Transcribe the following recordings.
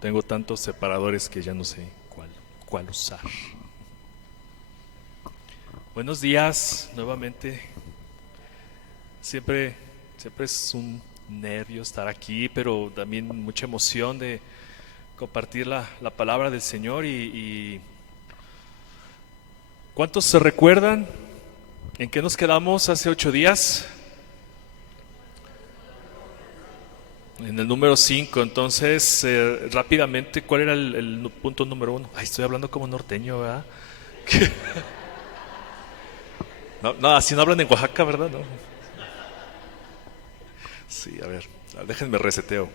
Tengo tantos separadores que ya no sé cuál usar. Buenos días, nuevamente. Siempre, siempre es un nervio estar aquí, pero también mucha emoción de compartir la palabra del Señor. Y ¿cuántos se recuerdan en qué nos quedamos hace 8 días? En el número 5. Entonces, rápidamente, ¿cuál era el punto número 1? Ay, estoy hablando como norteño, ¿verdad? No, no, así no hablan en Oaxaca, ¿verdad? No. Sí, a ver, déjenme reseteo.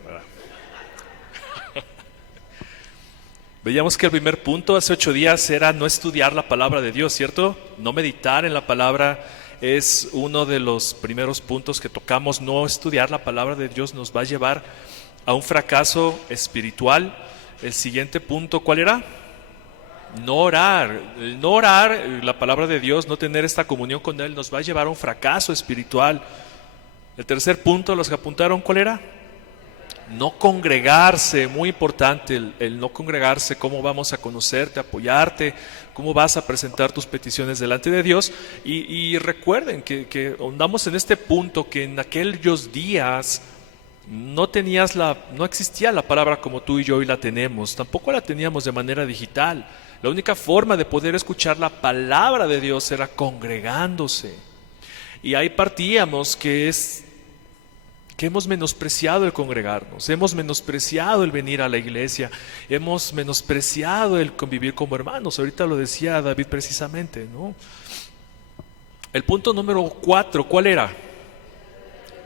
Veíamos que el primer punto hace 8 días era no estudiar la palabra de Dios, ¿cierto? No meditar en la palabra es uno de los primeros puntos que tocamos. No estudiar la palabra de Dios nos va a llevar a un fracaso espiritual. El siguiente punto, ¿cuál era? No orar. El no orar, la palabra de Dios, no tener esta comunión con Él nos va a llevar a un fracaso espiritual. El tercer punto, los que apuntaron, ¿cuál era? No congregarse, muy importante el no congregarse. ¿Cómo vamos a conocerte, apoyarte? ¿Cómo vas a presentar tus peticiones delante de Dios? Y recuerden que andamos en este punto, que en aquellos días no existía la palabra como tú y yo hoy la tenemos, tampoco la teníamos de manera digital. La única forma de poder escuchar la palabra de Dios era congregándose. Y ahí partíamos que hemos menospreciado el congregarnos, hemos menospreciado el venir a la iglesia, hemos menospreciado el convivir como hermanos. Ahorita lo decía David precisamente, ¿no? El punto número 4, ¿cuál era?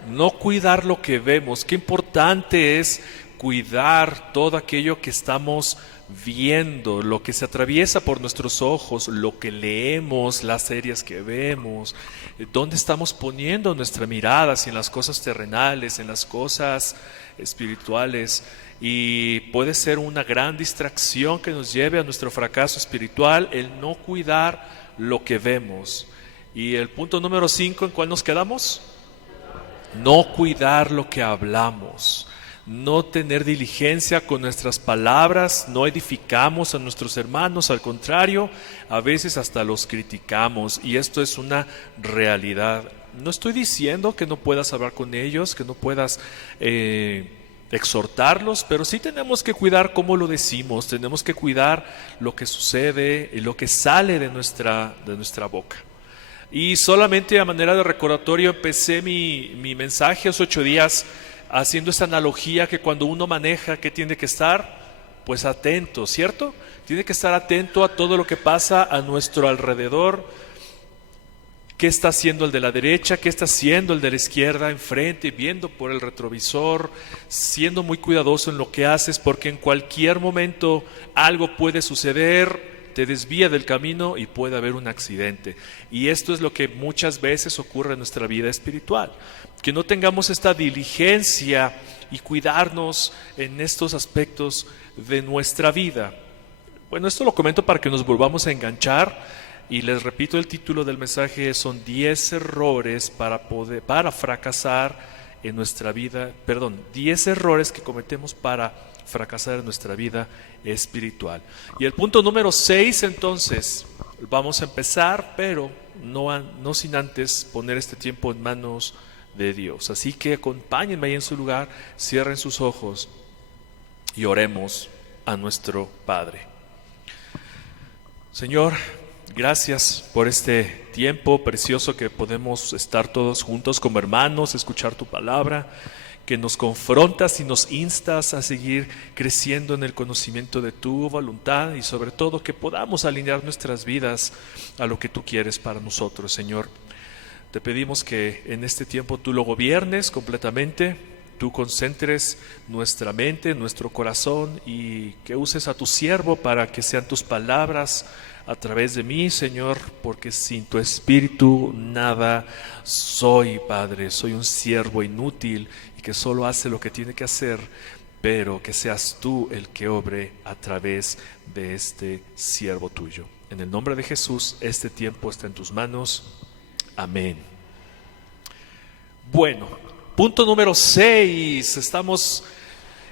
No cuidar lo que vemos. Qué importante es cuidar todo aquello que estamos viendo, lo que se atraviesa por nuestros ojos, lo que leemos, las series que vemos, dónde estamos poniendo nuestra mirada, si en las cosas terrenales, en las cosas espirituales. Y puede ser una gran distracción que nos lleve a nuestro fracaso espiritual el no cuidar lo que vemos. Y el punto número 5, ¿en cuál nos quedamos? No cuidar lo que hablamos, no tener diligencia con nuestras palabras. No edificamos a nuestros hermanos, al contrario, a veces hasta los criticamos, y esto es una realidad. No estoy diciendo que no puedas hablar con ellos, que no puedas exhortarlos, pero sí tenemos que cuidar cómo lo decimos, tenemos que cuidar lo que sucede y lo que sale de nuestra boca. Y solamente a manera de recordatorio empecé mi mensaje hace 8 días haciendo esta analogía, que cuando uno maneja, ¿qué tiene que estar? Pues atento, ¿cierto? Tiene que estar atento a todo lo que pasa a nuestro alrededor. ¿Qué está haciendo el de la derecha? ¿Qué está haciendo el de la izquierda? Enfrente, viendo por el retrovisor, siendo muy cuidadoso en lo que haces, porque en cualquier momento algo puede suceder, te desvía del camino y puede haber un accidente. Y esto es lo que muchas veces ocurre en nuestra vida espiritual, que no tengamos esta diligencia y cuidarnos en estos aspectos de nuestra vida. Bueno, esto lo comento para que nos volvamos a enganchar, y les repito, el título del mensaje son 10 errores para fracasar en nuestra vida, 10 errores que cometemos para fracasar en nuestra vida espiritual. Y el punto número 6, entonces, vamos a empezar, pero no sin antes poner este tiempo en manos de Dios. Así que acompáñenme ahí en su lugar, cierren sus ojos y oremos a nuestro Padre. Señor, gracias por este tiempo precioso que podemos estar todos juntos como hermanos, escuchar tu palabra, que nos confrontas y nos instas a seguir creciendo en el conocimiento de tu voluntad, y sobre todo que podamos alinear nuestras vidas a lo que tú quieres para nosotros, Señor. Te pedimos que en este tiempo tú lo gobiernes completamente, tú concentres nuestra mente, nuestro corazón, y que uses a tu siervo para que sean tus palabras a través de mí, Señor, porque sin tu espíritu nada soy, Padre. Soy un siervo inútil y que solo hace lo que tiene que hacer, pero que seas tú el que obre a través de este siervo tuyo. En el nombre de Jesús, este tiempo está en tus manos. Amén. Bueno, punto número 6. Estamos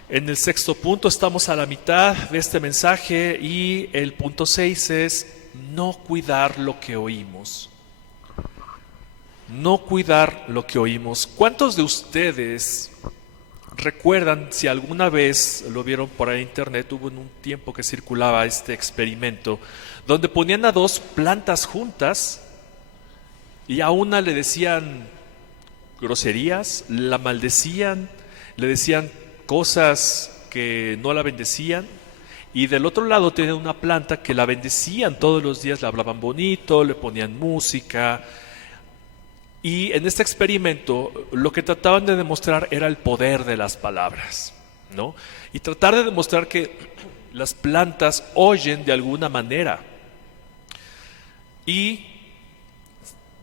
En el sexto punto estamos a la mitad de este mensaje y el punto 6 es no cuidar lo que oímos. No cuidar lo que oímos. ¿Cuántos de ustedes recuerdan, si alguna vez lo vieron por ahí en internet, hubo en un tiempo que circulaba este experimento, donde ponían a dos plantas juntas y a una le decían groserías, la maldecían, le decían cosas que no la bendecían, y del otro lado tenían una planta que la bendecían todos los días, le hablaban bonito, le ponían música. Y en este experimento lo que trataban de demostrar era el poder de las palabras, ¿no? Y tratar de demostrar que las plantas oyen de alguna manera. Y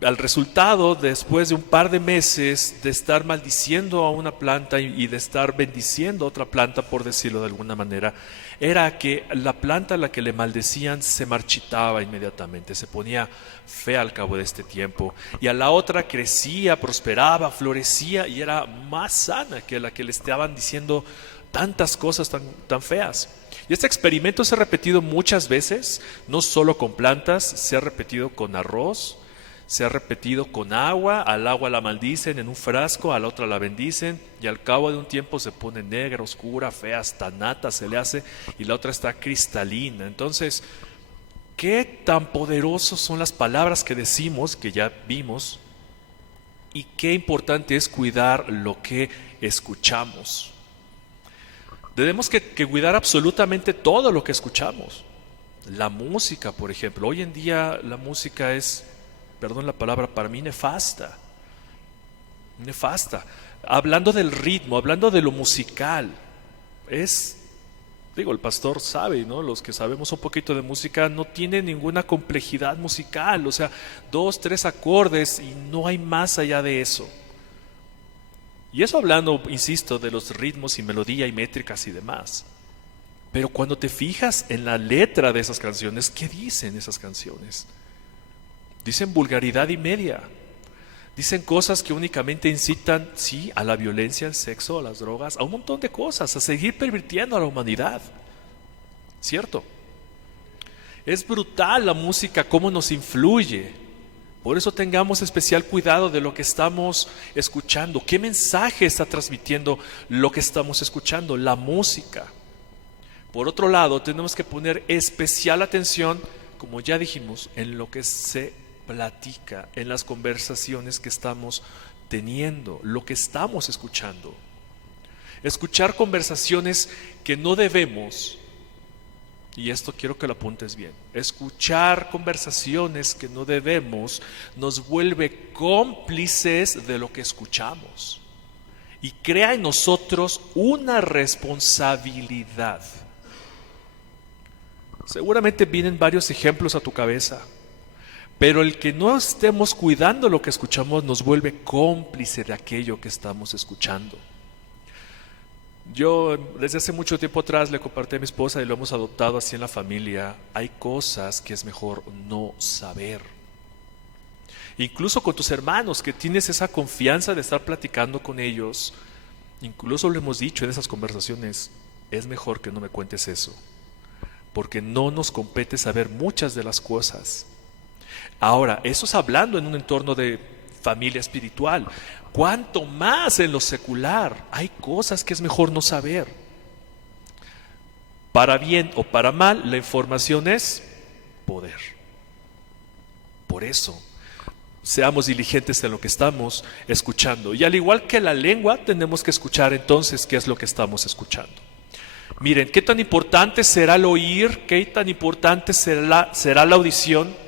al resultado, después de un par de meses de estar maldiciendo a una planta y de estar bendiciendo a otra planta, por decirlo de alguna manera, era que la planta a la que le maldecían se marchitaba inmediatamente, se ponía fea al cabo de este tiempo, y a la otra crecía, prosperaba, florecía y era más sana que la que le estaban diciendo tantas cosas tan feas. Y este experimento se ha repetido muchas veces, no solo con plantas, se ha repetido con arroz, se ha repetido con agua. Al agua la maldicen en un frasco, a la otra la bendicen, y al cabo de un tiempo se pone negra, oscura, fea, hasta nata se le hace, y la otra está cristalina. Entonces, ¿qué tan poderosos son las palabras que decimos, que ya vimos? Y qué importante es cuidar lo que escuchamos. Tenemos que cuidar absolutamente todo lo que escuchamos. La música, por ejemplo. Hoy en día la música es, perdón la palabra, para mí nefasta. Nefasta. Hablando del ritmo, hablando de lo musical. El pastor sabe, ¿no? Los que sabemos un poquito de música, no tiene ninguna complejidad musical. O sea, 2, 3 acordes y no hay más allá de eso. Y eso hablando, insisto, de los ritmos y melodía y métricas y demás. Pero cuando te fijas en la letra de esas canciones, ¿qué dicen esas canciones? Dicen vulgaridad y media. Dicen cosas que únicamente incitan, sí, a la violencia, al sexo, a las drogas, a un montón de cosas, a seguir pervirtiendo a la humanidad. ¿Cierto? Es brutal la música, cómo nos influye. Por eso tengamos especial cuidado de lo que estamos escuchando. ¿Qué mensaje está transmitiendo lo que estamos escuchando? La música. Por otro lado, tenemos que poner especial atención, como ya dijimos, en lo que se platica, en las conversaciones que estamos teniendo, lo que estamos escuchando. Escuchar conversaciones que no debemos, y esto quiero que lo apuntes bien, escuchar conversaciones que no debemos nos vuelve cómplices de lo que escuchamos y crea en nosotros una responsabilidad. Seguramente vienen varios ejemplos a tu cabeza, pero el que no estemos cuidando lo que escuchamos nos vuelve cómplice de aquello que estamos escuchando. Yo desde hace mucho tiempo atrás le compartí a mi esposa y lo hemos adoptado así en la familia. Hay cosas que es mejor no saber. Incluso con tus hermanos, que tienes esa confianza de estar platicando con ellos, incluso lo hemos dicho en esas conversaciones, es mejor que no me cuentes eso, porque no nos compete saber muchas de las cosas. Ahora, eso es hablando en un entorno de familia espiritual. Cuanto más en lo secular, hay cosas que es mejor no saber. Para bien o para mal, la información es poder. Por eso, seamos diligentes en lo que estamos escuchando. Y al igual que la lengua, tenemos que escuchar entonces qué es lo que estamos escuchando. Miren, qué tan importante será el oír, qué tan importante será la audición,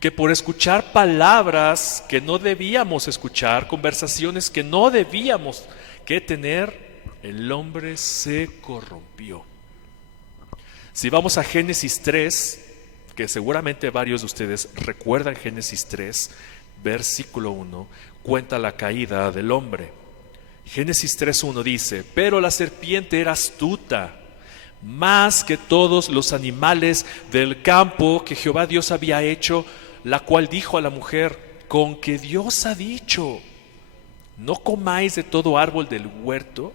que por escuchar palabras que no debíamos escuchar, conversaciones que no debíamos que tener, el hombre se corrompió. Si vamos a Génesis 3, que seguramente varios de ustedes recuerdan Génesis 3, versículo 1, cuenta la caída del hombre. Génesis 3:1 dice: pero la serpiente era astuta, más que todos los animales del campo que Jehová Dios había hecho, la cual dijo a la mujer: con que Dios ha dicho, no comáis de todo árbol del huerto.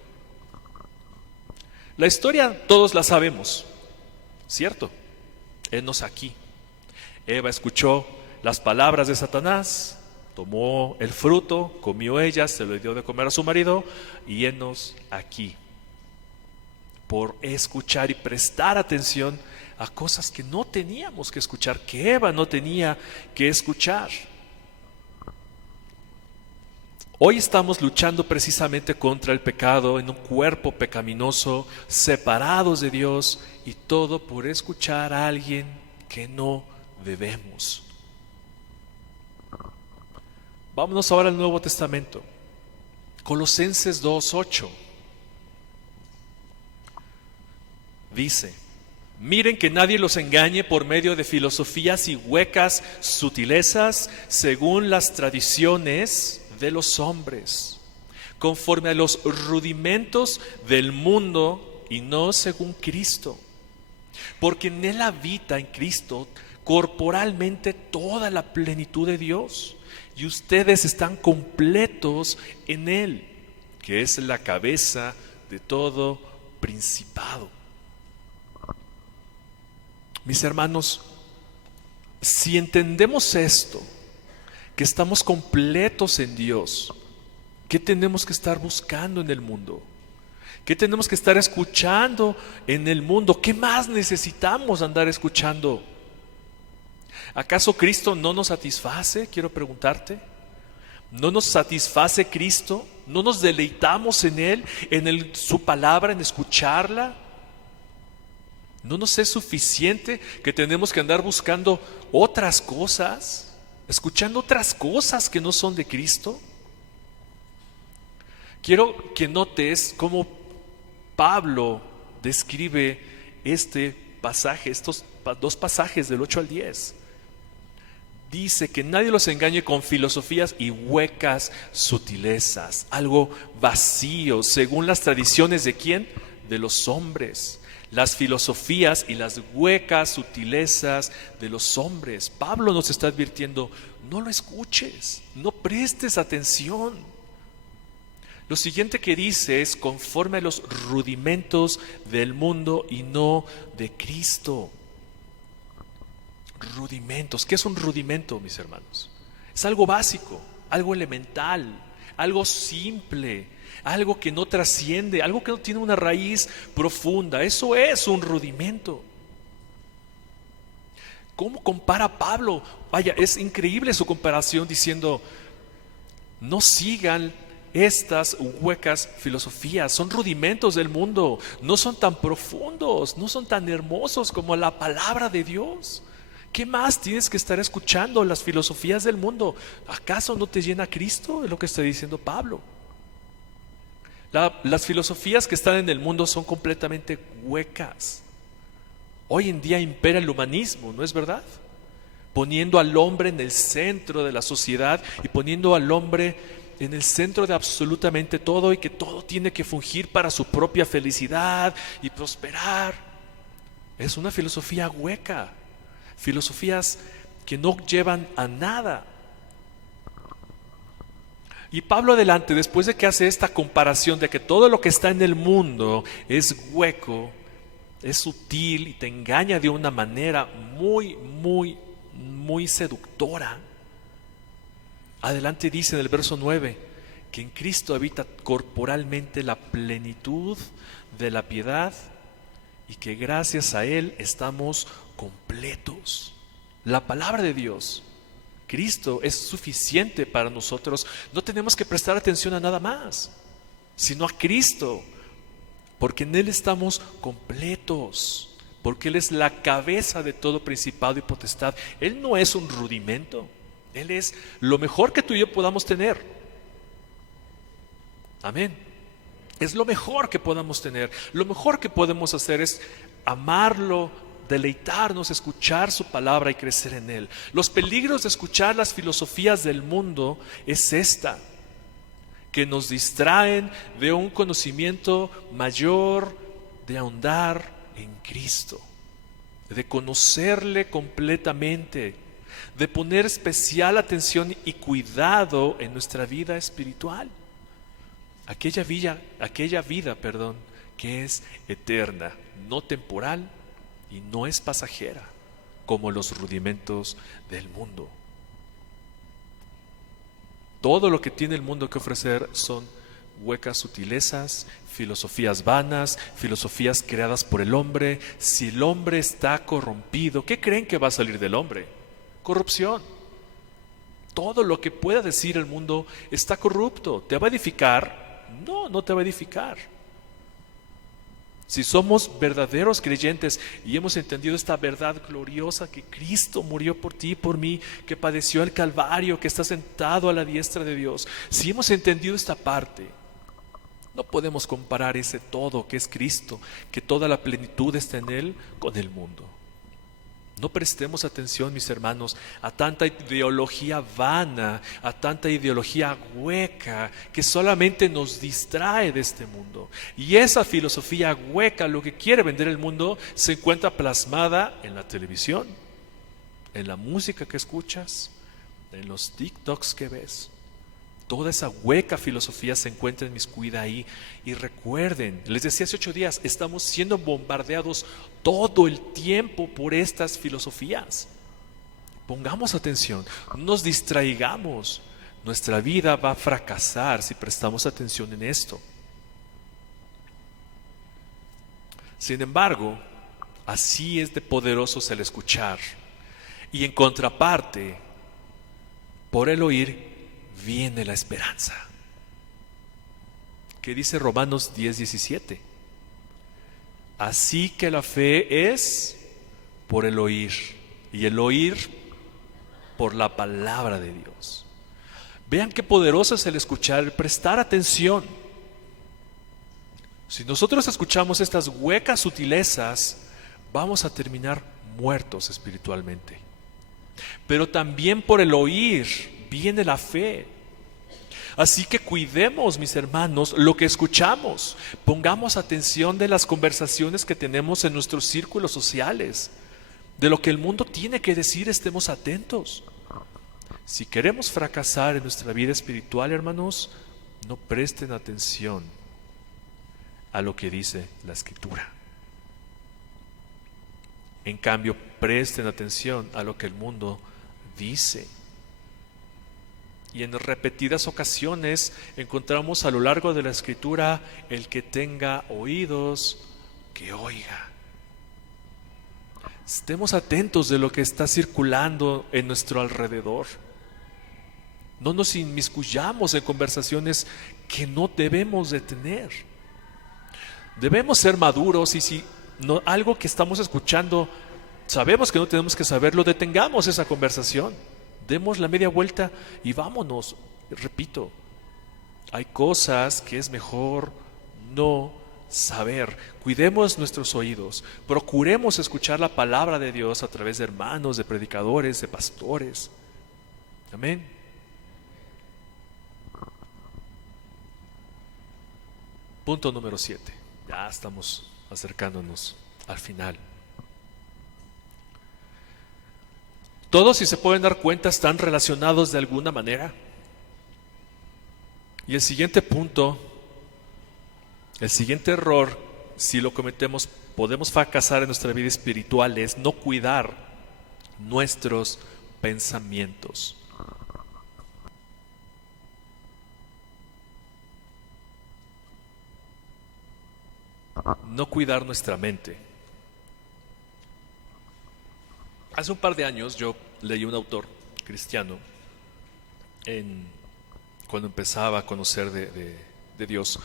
La historia todos la sabemos, ¿cierto? Henos aquí. Eva escuchó las palabras de Satanás, tomó el fruto, comió ella, se lo dio de comer a su marido, y henos aquí. Por escuchar y prestar atención a cosas que no teníamos que escuchar, que Eva no tenía que escuchar. Hoy estamos luchando precisamente contra el pecado en un cuerpo pecaminoso, separados de Dios, y todo por escuchar a alguien que no debemos. Vámonos ahora al Nuevo Testamento. Colosenses 2:8 dice: miren que nadie los engañe por medio de filosofías y huecas sutilezas, según las tradiciones de los hombres, conforme a los rudimentos del mundo y no según Cristo. Porque en él habita, en Cristo, corporalmente toda la plenitud de Dios, y ustedes están completos en él, que es la cabeza de todo principado. Mis hermanos, si entendemos esto, que estamos completos en Dios, ¿qué tenemos que estar buscando en el mundo? ¿Qué tenemos que estar escuchando en el mundo? ¿Qué más necesitamos andar escuchando? ¿Acaso Cristo no nos satisface? Quiero preguntarte. ¿No nos satisface Cristo? ¿No nos deleitamos en Él, su palabra, en escucharla? ¿No nos es suficiente que tenemos que andar buscando otras cosas? ¿Escuchando otras cosas que no son de Cristo? Quiero que notes cómo Pablo describe este pasaje, estos dos pasajes del 8 al 10. Dice que nadie los engañe con filosofías y huecas sutilezas, algo vacío, según las tradiciones ¿de quién? De los hombres. Las filosofías y las huecas sutilezas de los hombres. Pablo nos está advirtiendo: no lo escuches, no prestes atención. Lo siguiente que dice es: conforme a los rudimentos del mundo y no de Cristo. Rudimentos. ¿Qué es un rudimento, mis hermanos? Es algo básico, algo elemental, algo simple, algo que no trasciende, algo que no tiene una raíz profunda. Eso es un rudimento. ¿Cómo compara Pablo? Vaya, es increíble su comparación diciendo: no sigan estas huecas filosofías, son rudimentos del mundo, no son tan profundos, no son tan hermosos como la palabra de Dios. ¿Qué más tienes que estar escuchando las filosofías del mundo? ¿Acaso no te llena Cristo? Es lo que está diciendo Pablo. Las filosofías que están en el mundo son completamente huecas. Hoy en día impera el humanismo, ¿no es verdad? Poniendo al hombre en el centro de la sociedad y poniendo al hombre en el centro de absolutamente todo, y que todo tiene que fungir para su propia felicidad y prosperar. Es una filosofía hueca, filosofías que no llevan a nada. Y Pablo adelante, después de que hace esta comparación de que todo lo que está en el mundo es hueco, es sutil y te engaña de una manera muy seductora. Adelante dice en el verso 9 que en Cristo habita corporalmente la plenitud de la piedad y que gracias a Él estamos completos. La palabra de Dios, Cristo, es suficiente para nosotros. No tenemos que prestar atención a nada más, sino a Cristo, porque en Él estamos completos, porque Él es la cabeza de todo principado y potestad. Él no es un rudimento, Él es lo mejor que tú y yo podamos tener. Amén. Es lo mejor que podamos tener. Lo mejor que podemos hacer es amarlo, deleitarnos, escuchar su palabra y crecer en Él. Los peligros de escuchar las filosofías del mundo es esta: que nos distraen de un conocimiento mayor, de ahondar en Cristo, de conocerle completamente, de poner especial atención y cuidado en nuestra vida espiritual. Aquella vida, que es eterna, no temporal y no es pasajera, como los rudimentos del mundo. Todo lo que tiene el mundo que ofrecer son huecas sutilezas, filosofías vanas, filosofías creadas por el hombre. Si el hombre está corrompido, ¿qué creen que va a salir del hombre? Corrupción. Todo lo que pueda decir el mundo está corrupto. ¿Te va a edificar? No, no te va a edificar. Si somos verdaderos creyentes y hemos entendido esta verdad gloriosa que Cristo murió por ti y por mí, que padeció el Calvario, que está sentado a la diestra de Dios, si hemos entendido esta parte, no podemos comparar ese todo que es Cristo, que toda la plenitud está en Él, con el mundo. No prestemos atención, mis hermanos, a tanta ideología vana, a tanta ideología hueca que solamente nos distrae de este mundo. Y esa filosofía hueca, lo que quiere vender el mundo, se encuentra plasmada en la televisión, en la música que escuchas, en los TikToks que ves. Toda esa hueca filosofía se encuentra inmiscuida ahí. Y recuerden, les decía hace 8 días, estamos siendo bombardeados todo el tiempo por estas filosofías. Pongamos atención, no nos distraigamos. Nuestra vida va a fracasar si prestamos atención en esto. Sin embargo, así es de poderoso el escuchar. Y en contraparte, por el oír viene la esperanza. ¿Qué dice Romanos 10:17? Así que la fe es por el oír, y el oír por la palabra de Dios. Vean qué poderoso es el escuchar, el prestar atención. Si nosotros escuchamos estas huecas sutilezas, vamos a terminar muertos espiritualmente. Pero también por el oír viene la fe. Así que cuidemos, mis hermanos, lo que escuchamos. Pongamos atención de las conversaciones que tenemos en nuestros círculos sociales. De lo que el mundo tiene que decir, estemos atentos. Si queremos fracasar en nuestra vida espiritual, hermanos, no presten atención a lo que dice la Escritura. En cambio, presten atención a lo que el mundo dice. Y en repetidas ocasiones encontramos a lo largo de la Escritura: el que tenga oídos, que oiga. Estemos atentos de lo que está circulando en nuestro alrededor. No nos inmiscuyamos en conversaciones que no debemos de tener. Debemos ser maduros, y si algo que estamos escuchando sabemos que no tenemos que saberlo, detengamos esa conversación. Demos la media vuelta y vámonos. Repito, hay cosas que es mejor no saber. Cuidemos nuestros oídos. Procuremos escuchar la palabra de Dios a través de hermanos, de predicadores, de pastores. Amén. Punto número 7. Ya estamos acercándonos al final. Todos, si se pueden dar cuenta, están relacionados de alguna manera. Y el siguiente punto, el siguiente error, si lo cometemos, podemos fracasar en nuestra vida espiritual, es no cuidar nuestros pensamientos. No cuidar nuestra mente. Hace un par de años yo leí un autor cristiano cuando empezaba a conocer de Dios,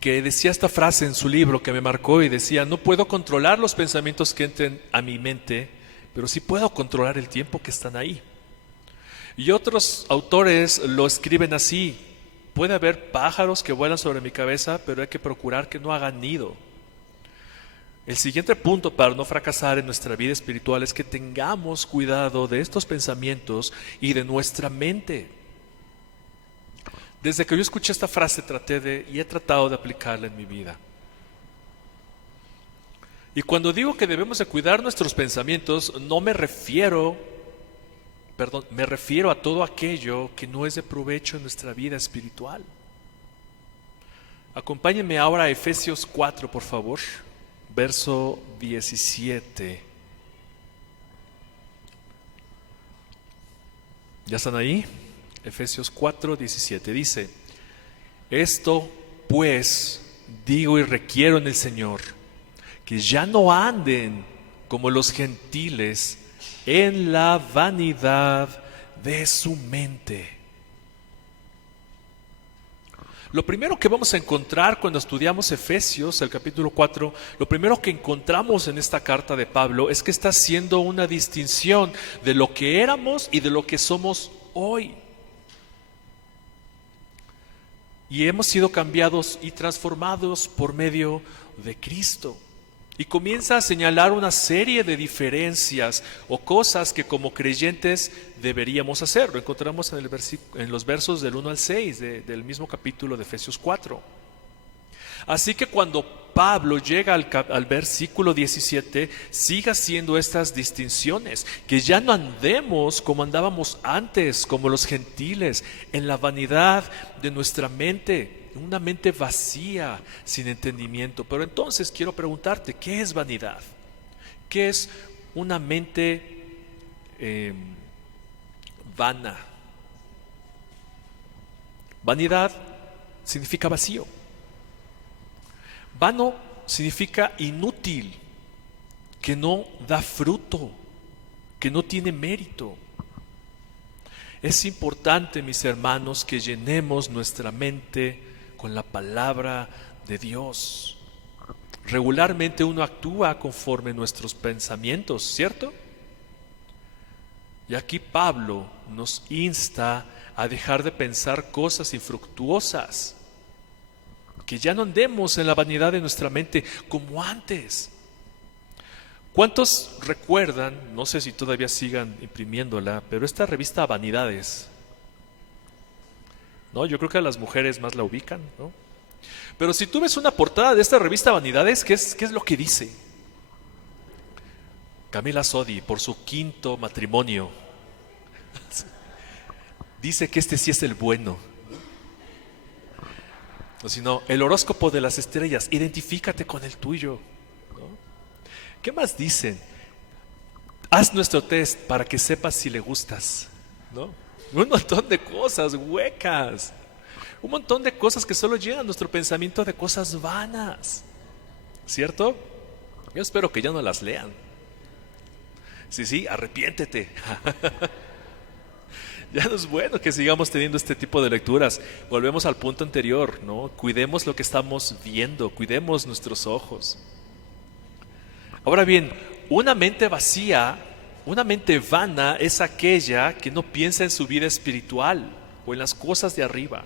que decía esta frase en su libro que me marcó, y decía: no puedo controlar los pensamientos que entren a mi mente, pero sí puedo controlar el tiempo que están ahí. Y otros autores lo escriben así: puede haber pájaros que vuelan sobre mi cabeza, pero hay que procurar que no hagan nido. El siguiente punto para no fracasar en nuestra vida espiritual es que tengamos cuidado de estos pensamientos y de nuestra mente. Desde que yo escuché esta frase he tratado de aplicarla en mi vida. Y cuando digo que debemos de cuidar nuestros pensamientos, me refiero a todo aquello que no es de provecho en nuestra vida espiritual. Acompáñenme ahora a Efesios 4, por favor, verso 17. ¿Ya están ahí? Efesios 4, 17 dice: Esto pues digo y requiero en el Señor, que ya no anden como los gentiles en la vanidad de su mente. Lo primero que vamos a encontrar cuando estudiamos Efesios, el capítulo 4, lo primero que encontramos en esta carta de Pablo es que está haciendo una distinción de lo que éramos y de lo que somos hoy. Y hemos sido cambiados y transformados por medio de Cristo. Y comienza a señalar una serie de diferencias o cosas que como creyentes deberíamos hacer. Lo encontramos en los versos del 1 al 6 del mismo capítulo de Efesios 4. Así que cuando Pablo llega al versículo 17, sigue haciendo estas distinciones, que ya no andemos como andábamos antes, como los gentiles, en la vanidad de nuestra mente, una mente vacía, sin entendimiento. Pero entonces quiero preguntarte, ¿qué es vanidad? ¿Qué es una mente vana? Vanidad significa vacío. Vano significa inútil, que no da fruto, que no tiene mérito. Es importante, mis hermanos, que llenemos nuestra mente con la palabra de Dios. Regularmente uno actúa conforme nuestros pensamientos, ¿cierto? Y aquí Pablo nos insta a dejar de pensar cosas infructuosas, que ya no andemos en la vanidad de nuestra mente como antes. ¿Cuántos recuerdan, no sé si todavía sigan imprimiéndola, pero esta revista Vanidades? ¿No? Yo creo que a las mujeres más la ubican, ¿no? Pero si tú ves una portada de esta revista Vanidades, ¿qué es lo que dice? Camila Sodi, por su 5º matrimonio, dice que este sí es el bueno. O si no, el horóscopo de las estrellas, identifícate con el tuyo, ¿no? ¿Qué más dicen? Haz nuestro test para que sepas si le gustas, ¿no? Un montón de cosas huecas, un montón de cosas que solo llenan nuestro pensamiento de cosas vanas, ¿cierto? Yo espero que ya no las lean. Sí, arrepiéntete. Ya no es bueno que sigamos teniendo este tipo de lecturas. Volvemos al punto anterior, ¿no? Cuidemos lo que estamos viendo, cuidemos nuestros ojos. Ahora bien, una mente vacía, una mente vana es aquella que no piensa en su vida espiritual o en las cosas de arriba.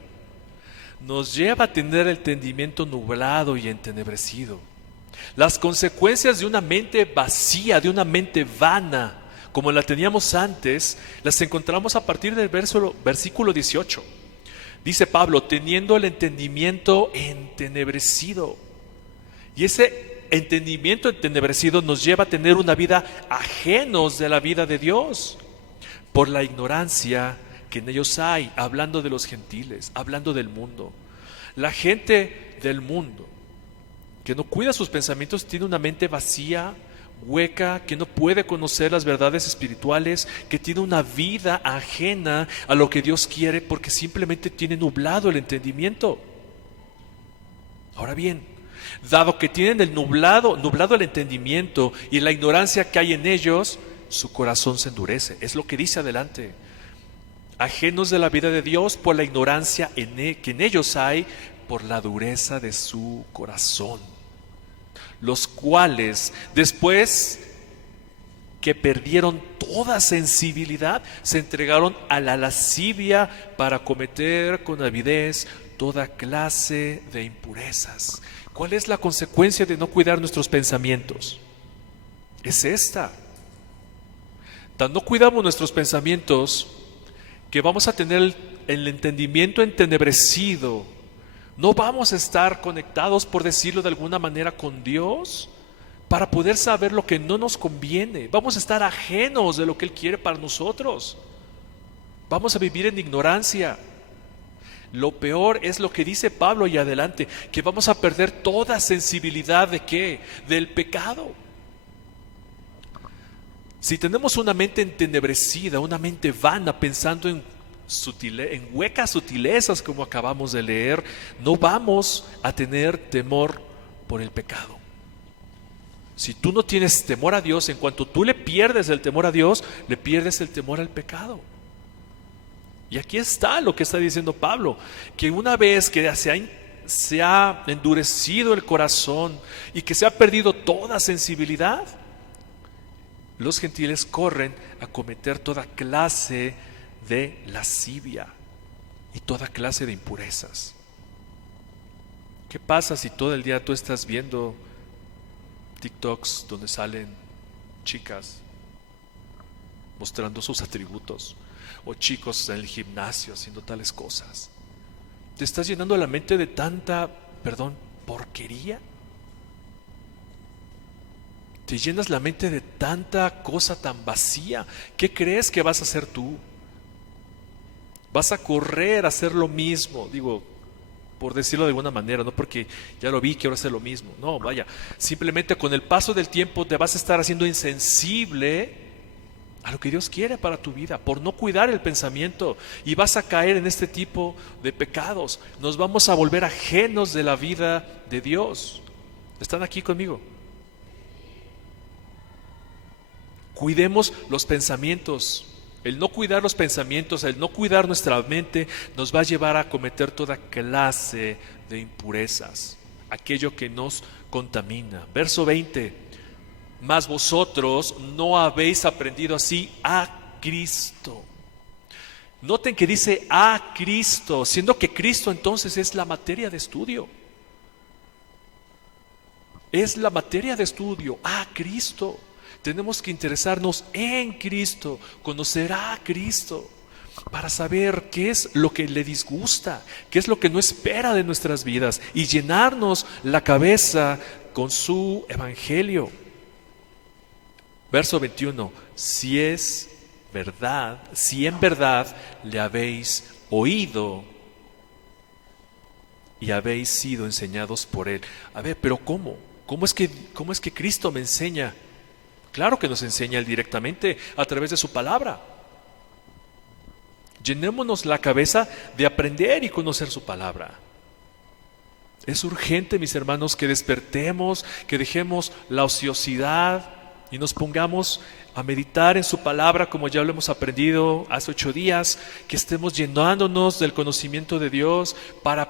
Nos lleva a tener el entendimiento nublado y entenebrecido. Las consecuencias de una mente vacía, de una mente vana, como la teníamos antes, las encontramos a partir del versículo 18. Dice Pablo, teniendo el entendimiento entenebrecido. Y ese entendimiento entenebrecido nos lleva a tener una vida ajenos de la vida de Dios, por la ignorancia que en ellos hay, hablando de los gentiles, hablando del mundo. La gente del mundo, que no cuida sus pensamientos, tiene una mente vacía, hueca, que no puede conocer las verdades espirituales, que tiene una vida ajena a lo que Dios quiere porque simplemente tiene nublado el entendimiento. Ahora bien, dado que tienen el nublado el entendimiento y la ignorancia que hay en ellos, su corazón se endurece. Es lo que dice adelante. Ajenos de la vida de Dios por la ignorancia que en ellos hay, por la dureza de su corazón. Los cuales, después que perdieron toda sensibilidad, se entregaron a la lascivia para cometer con avidez toda clase de impurezas. ¿Cuál es la consecuencia de no cuidar nuestros pensamientos? Es esta. Tan no cuidamos nuestros pensamientos que vamos a tener el entendimiento entenebrecido. No vamos a estar conectados, por decirlo de alguna manera, con Dios para poder saber lo que no nos conviene. Vamos a estar ajenos de lo que Él quiere para nosotros. Vamos a vivir en ignorancia. Lo peor es lo que dice Pablo y adelante, que vamos a perder toda sensibilidad ¿de qué? Del pecado. Si tenemos una mente entenebrecida, una mente vana, pensando en huecas sutilezas como acabamos de leer, no vamos a tener temor por el pecado. Si tú no tienes temor a Dios, en cuanto tú le pierdes el temor a Dios, le pierdes el temor al pecado. Y aquí está lo que está diciendo Pablo, que una vez que se ha endurecido el corazón y que se ha perdido toda sensibilidad, los gentiles corren a cometer toda clase de lascivia y toda clase de impurezas. ¿Qué pasa si todo el día tú estás viendo TikToks donde salen chicas mostrando sus atributos o chicos en el gimnasio haciendo tales cosas? ¿Te estás llenando la mente de tanta, porquería? Te llenas la mente de tanta cosa tan vacía. ¿Qué crees que vas a hacer tú? Vas a correr a hacer lo mismo, digo, por decirlo de alguna manera, no porque ya lo vi, quiero hacer lo mismo. No, vaya, simplemente con el paso del tiempo te vas a estar haciendo insensible a lo que Dios quiere para tu vida, por no cuidar el pensamiento, y vas a caer en este tipo de pecados. Nos vamos a volver ajenos de la vida de Dios. ¿Están aquí conmigo? Cuidemos los pensamientos. El no cuidar los pensamientos, el no cuidar nuestra mente, nos va a llevar a cometer toda clase de impurezas, aquello que nos contamina. Verso 20: mas vosotros no habéis aprendido así a Cristo. Noten que dice a Cristo, siendo que Cristo entonces es la materia de estudio. Es la materia de estudio, a Cristo. Tenemos que interesarnos en Cristo, conocer a Cristo, para saber qué es lo que le disgusta, qué es lo que no espera de nuestras vidas, y llenarnos la cabeza con su evangelio. Verso 21: si en verdad le habéis oído y habéis sido enseñados por él. A ver, pero ¿cómo? ¿Cómo es que Cristo me enseña? Claro que nos enseña Él directamente a través de su palabra. Llenémonos la cabeza de aprender y conocer su palabra. Es urgente, mis hermanos, que despertemos, que dejemos la ociosidad y nos pongamos a meditar en su palabra, como ya lo hemos aprendido hace 8 días, que estemos llenándonos del conocimiento de Dios para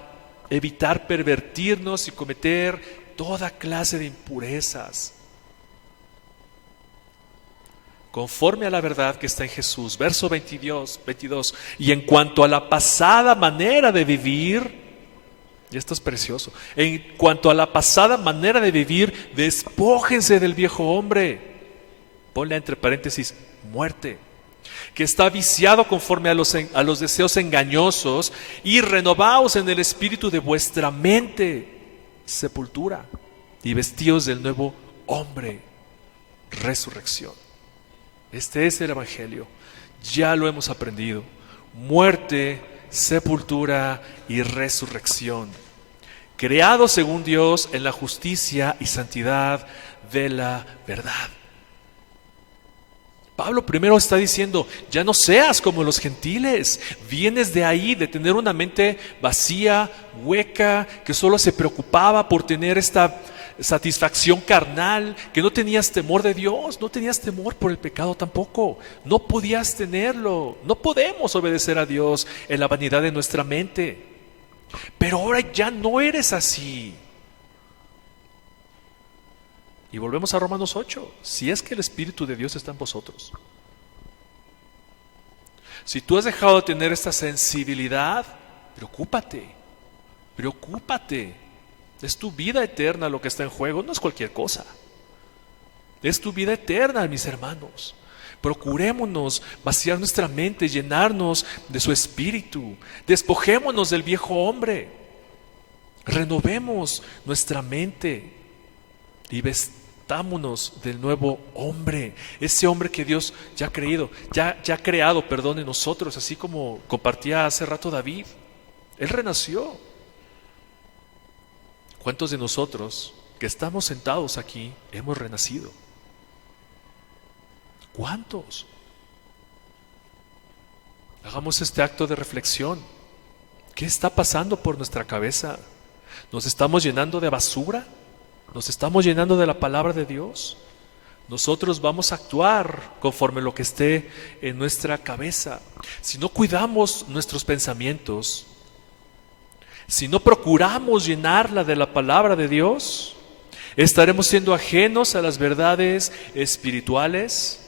evitar pervertirnos y cometer toda clase de impurezas, conforme a la verdad que está en Jesús. Verso 22: y en cuanto a la pasada manera de vivir, y esto es precioso, en cuanto a la pasada manera de vivir, despójense del viejo hombre, ponle entre paréntesis, muerte, que está viciado conforme a los deseos engañosos, y renovaos en el espíritu de vuestra mente, sepultura, y vestíos del nuevo hombre, resurrección. Este es el evangelio, ya lo hemos aprendido: muerte, sepultura y resurrección, creado según Dios en la justicia y santidad de la verdad. Pablo primero está diciendo: ya no seas como los gentiles. Vienes de ahí, de tener una mente vacía, hueca, que solo se preocupaba por tener esta satisfacción carnal, que no tenías temor de Dios, no tenías temor por el pecado tampoco, no podías tenerlo. No podemos obedecer a Dios en la vanidad de nuestra mente, pero ahora ya no eres así. Y volvemos a Romanos 8: si es que el Espíritu de Dios está en vosotros. Si tú has dejado de tener esta sensibilidad, preocúpate. Es tu vida eterna lo que está en juego, no es cualquier cosa. Es tu vida eterna, mis hermanos. Procurémonos vaciar nuestra mente, llenarnos de su Espíritu. Despojémonos del viejo hombre. Renovemos nuestra mente y vestámonos del nuevo hombre, ese hombre que Dios ya ha creado, en nosotros, así como compartía hace rato David. Él renació. ¿Cuántos de nosotros que estamos sentados aquí hemos renacido? ¿Cuántos? Hagamos este acto de reflexión. ¿Qué está pasando por nuestra cabeza? ¿Nos estamos llenando de basura? ¿Nos estamos llenando de la palabra de Dios? Nosotros vamos a actuar conforme lo que esté en nuestra cabeza. Si no cuidamos nuestros pensamientos, si no procuramos llenarla de la palabra de Dios, estaremos siendo ajenos a las verdades espirituales,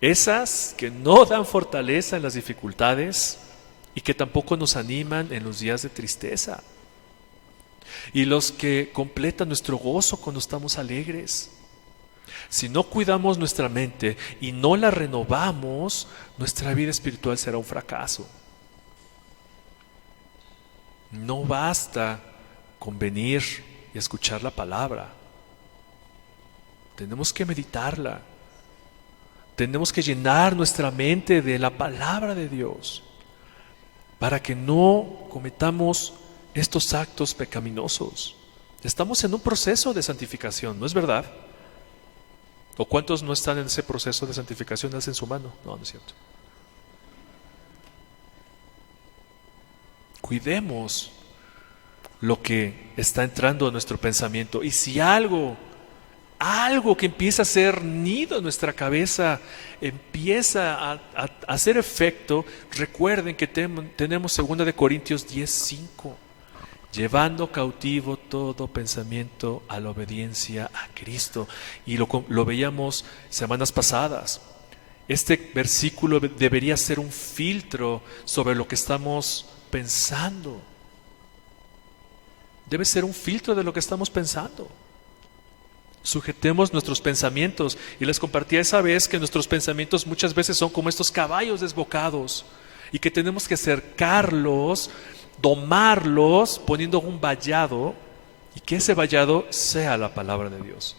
esas que no dan fortaleza en las dificultades y que tampoco nos animan en los días de tristeza, y los que completan nuestro gozo cuando estamos alegres. Si no cuidamos nuestra mente y no la renovamos, nuestra vida espiritual será un fracaso. No basta con venir y escuchar la palabra. Tenemos que meditarla. Tenemos que llenar nuestra mente de la palabra de Dios para que no cometamos estos actos pecaminosos. Estamos en un proceso de santificación, ¿no es verdad? ¿O cuántos no están en ese proceso de santificación? Alcen su mano. No, no es cierto. Cuidemos lo que está entrando a nuestro pensamiento. Y si algo que empieza a hacer nido en nuestra cabeza empieza a hacer efecto, recuerden que tenemos 2 de Corintios 10:5, llevando cautivo todo pensamiento a la obediencia a Cristo. Y lo veíamos semanas pasadas. Este versículo debería ser un filtro sobre lo que estamos pensando. Debe ser un filtro de lo que estamos pensando. Sujetemos nuestros pensamientos. Y les compartí esa vez que nuestros pensamientos muchas veces son como estos caballos desbocados y que tenemos que acercarlos, domarlos, poniendo un vallado, y que ese vallado sea la palabra de Dios.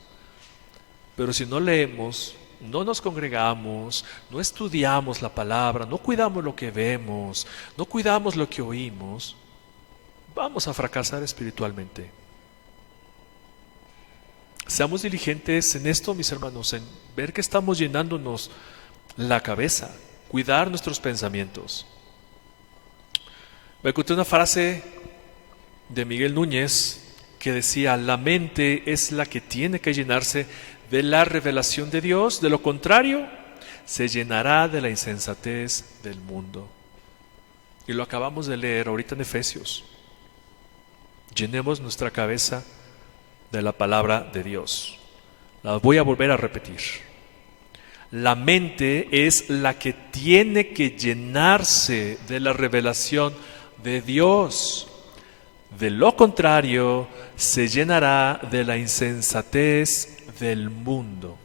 Pero si no leemos, no nos congregamos, no estudiamos la palabra, no cuidamos lo que vemos, no cuidamos lo que oímos, vamos a fracasar espiritualmente. Seamos diligentes en esto, mis hermanos, en ver que estamos llenándonos la cabeza, cuidar nuestros pensamientos. Me encontré una frase de Miguel Núñez que decía: la mente es la que tiene que llenarse de la revelación de Dios, de lo contrario, se llenará de la insensatez del mundo. Y lo acabamos de leer ahorita en Efesios. Llenemos nuestra cabeza de la palabra de Dios. La voy a volver a repetir. La mente es la que tiene que llenarse de la revelación de Dios. De lo contrario, se llenará de la insensatez del mundo.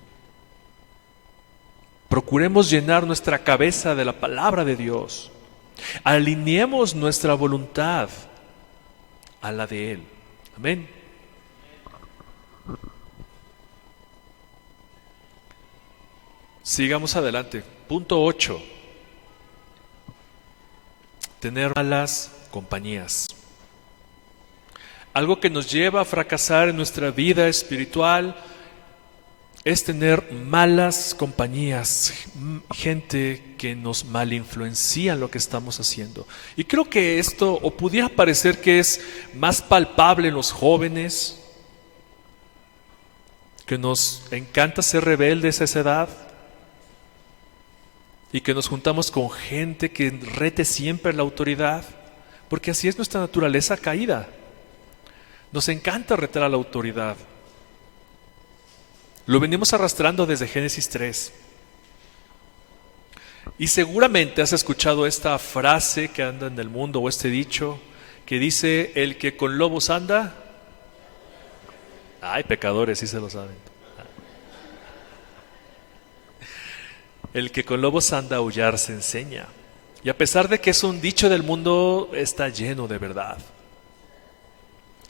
Procuremos llenar nuestra cabeza de la palabra de Dios. Alineemos nuestra voluntad a la de Él. Amén. Sigamos adelante. Punto 8. Tener malas compañías. Algo que nos lleva a fracasar en nuestra vida espiritual es tener malas compañías, gente que nos malinfluencia en lo que estamos haciendo. Y creo que esto, o pudiera parecer que es más palpable en los jóvenes, que nos encanta ser rebeldes a esa edad, y que nos juntamos con gente que rete siempre la autoridad, porque así es nuestra naturaleza caída. Nos encanta retar a la autoridad. Lo venimos arrastrando desde Génesis 3. Y seguramente has escuchado esta frase que anda en el mundo, o este dicho que dice: el que con lobos anda. Ay, pecadores, sí se lo saben. El que con lobos anda, a aullar se enseña. Y a pesar de que es un dicho del mundo, está lleno de verdad.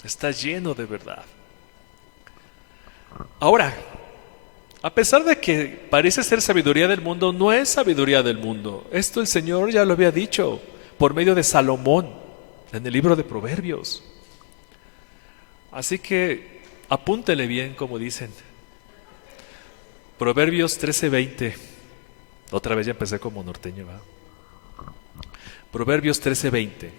Está lleno de verdad. Ahora, a pesar de que parece ser sabiduría del mundo, no es sabiduría del mundo. Esto el Señor ya lo había dicho por medio de Salomón. en el libro de Proverbios. Así que apúntele bien, como dicen. Proverbios 13:20. Otra vez ya empecé como norteño, ¿verdad? Proverbios 13:20.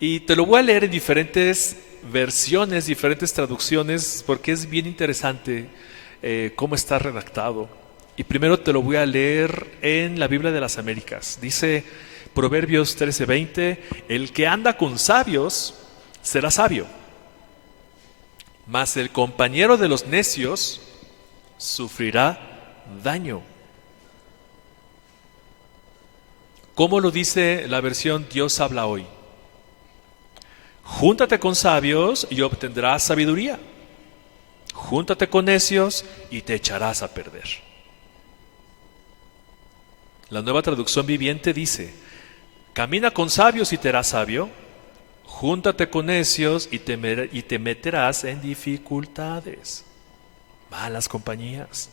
Y te lo voy a leer en diferentes versiones, diferentes traducciones, porque es bien interesante cómo está redactado. Y primero te lo voy a leer en la Biblia de las Américas. Dice Proverbios 13:20: el que anda con sabios será sabio, mas el compañero de los necios sufrirá daño. ¿Cómo lo dice la versión Dios habla hoy? Júntate con sabios y obtendrás sabiduría. Júntate con necios y te echarás a perder. La Nueva Traducción Viviente dice: camina con sabios y te harás sabio. Júntate con necios y te meterás en dificultades. Malas compañías.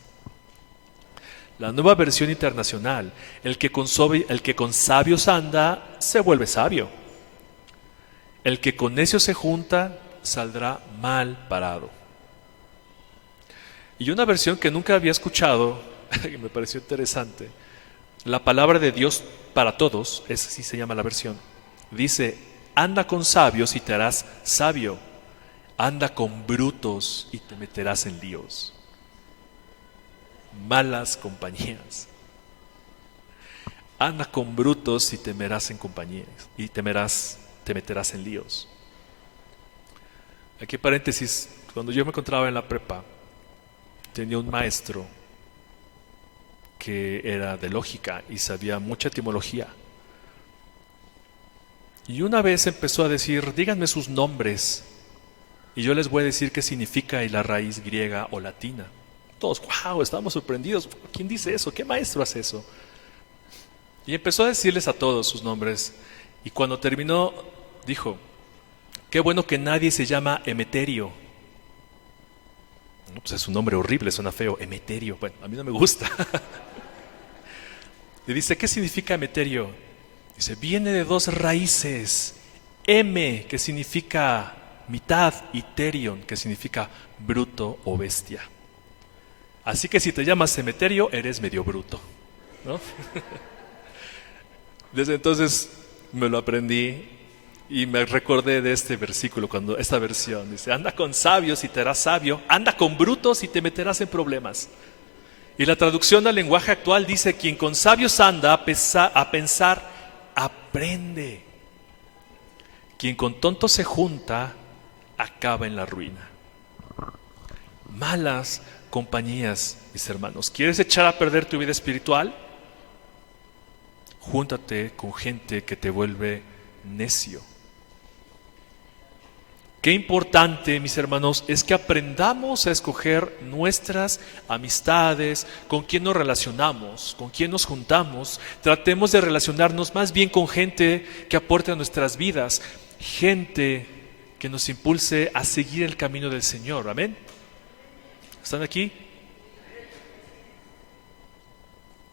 La Nueva Versión Internacional: el que con sabios anda se vuelve sabio. El que con necios se junta saldrá mal parado. Y una versión que nunca había escuchado, y me pareció interesante, la palabra de Dios para todos, esa sí se llama la versión, dice: anda con sabios y te harás sabio, anda con brutos y te meterás en líos. Malas compañías. Anda con brutos y temerás en compañías y te meterás en líos. Aquí paréntesis: cuando yo me encontraba en la prepa, tenía un maestro que era de lógica y sabía mucha etimología. Y una vez empezó a decir: díganme sus nombres y yo les voy a decir qué significa y la raíz griega o latina. Todos, wow, estábamos sorprendidos. ¿Quién dice eso? ¿Qué maestro hace eso? Y empezó a decirles a todos sus nombres. Y cuando terminó, dijo: qué bueno que nadie se llama Emeterio. No, pues es un nombre horrible, suena feo. Emeterio, bueno, a mí no me gusta. Y dice: ¿qué significa Emeterio? Dice: viene de dos raíces. M, que significa mitad, y terion, que significa bruto o bestia. Así que si te llamas Emeterio, eres medio bruto, ¿no? Desde entonces me lo aprendí y me recordé de este versículo, cuando esta versión dice: anda con sabios y te harás sabio, anda con brutos y te meterás en problemas. Y la traducción al lenguaje actual dice: quien con sabios anda a pensar, aprende. Quien con tontos se junta, acaba en la ruina. Malas compañías, mis hermanos. ¿Quieres echar a perder tu vida espiritual? Júntate con gente que te vuelve necio. Qué importante, mis hermanos, es que aprendamos a escoger nuestras amistades, con quién nos relacionamos, con quién nos juntamos. Tratemos de relacionarnos más bien con gente que aporte a nuestras vidas, gente que nos impulse a seguir el camino del Señor. Amén. ¿Están aquí?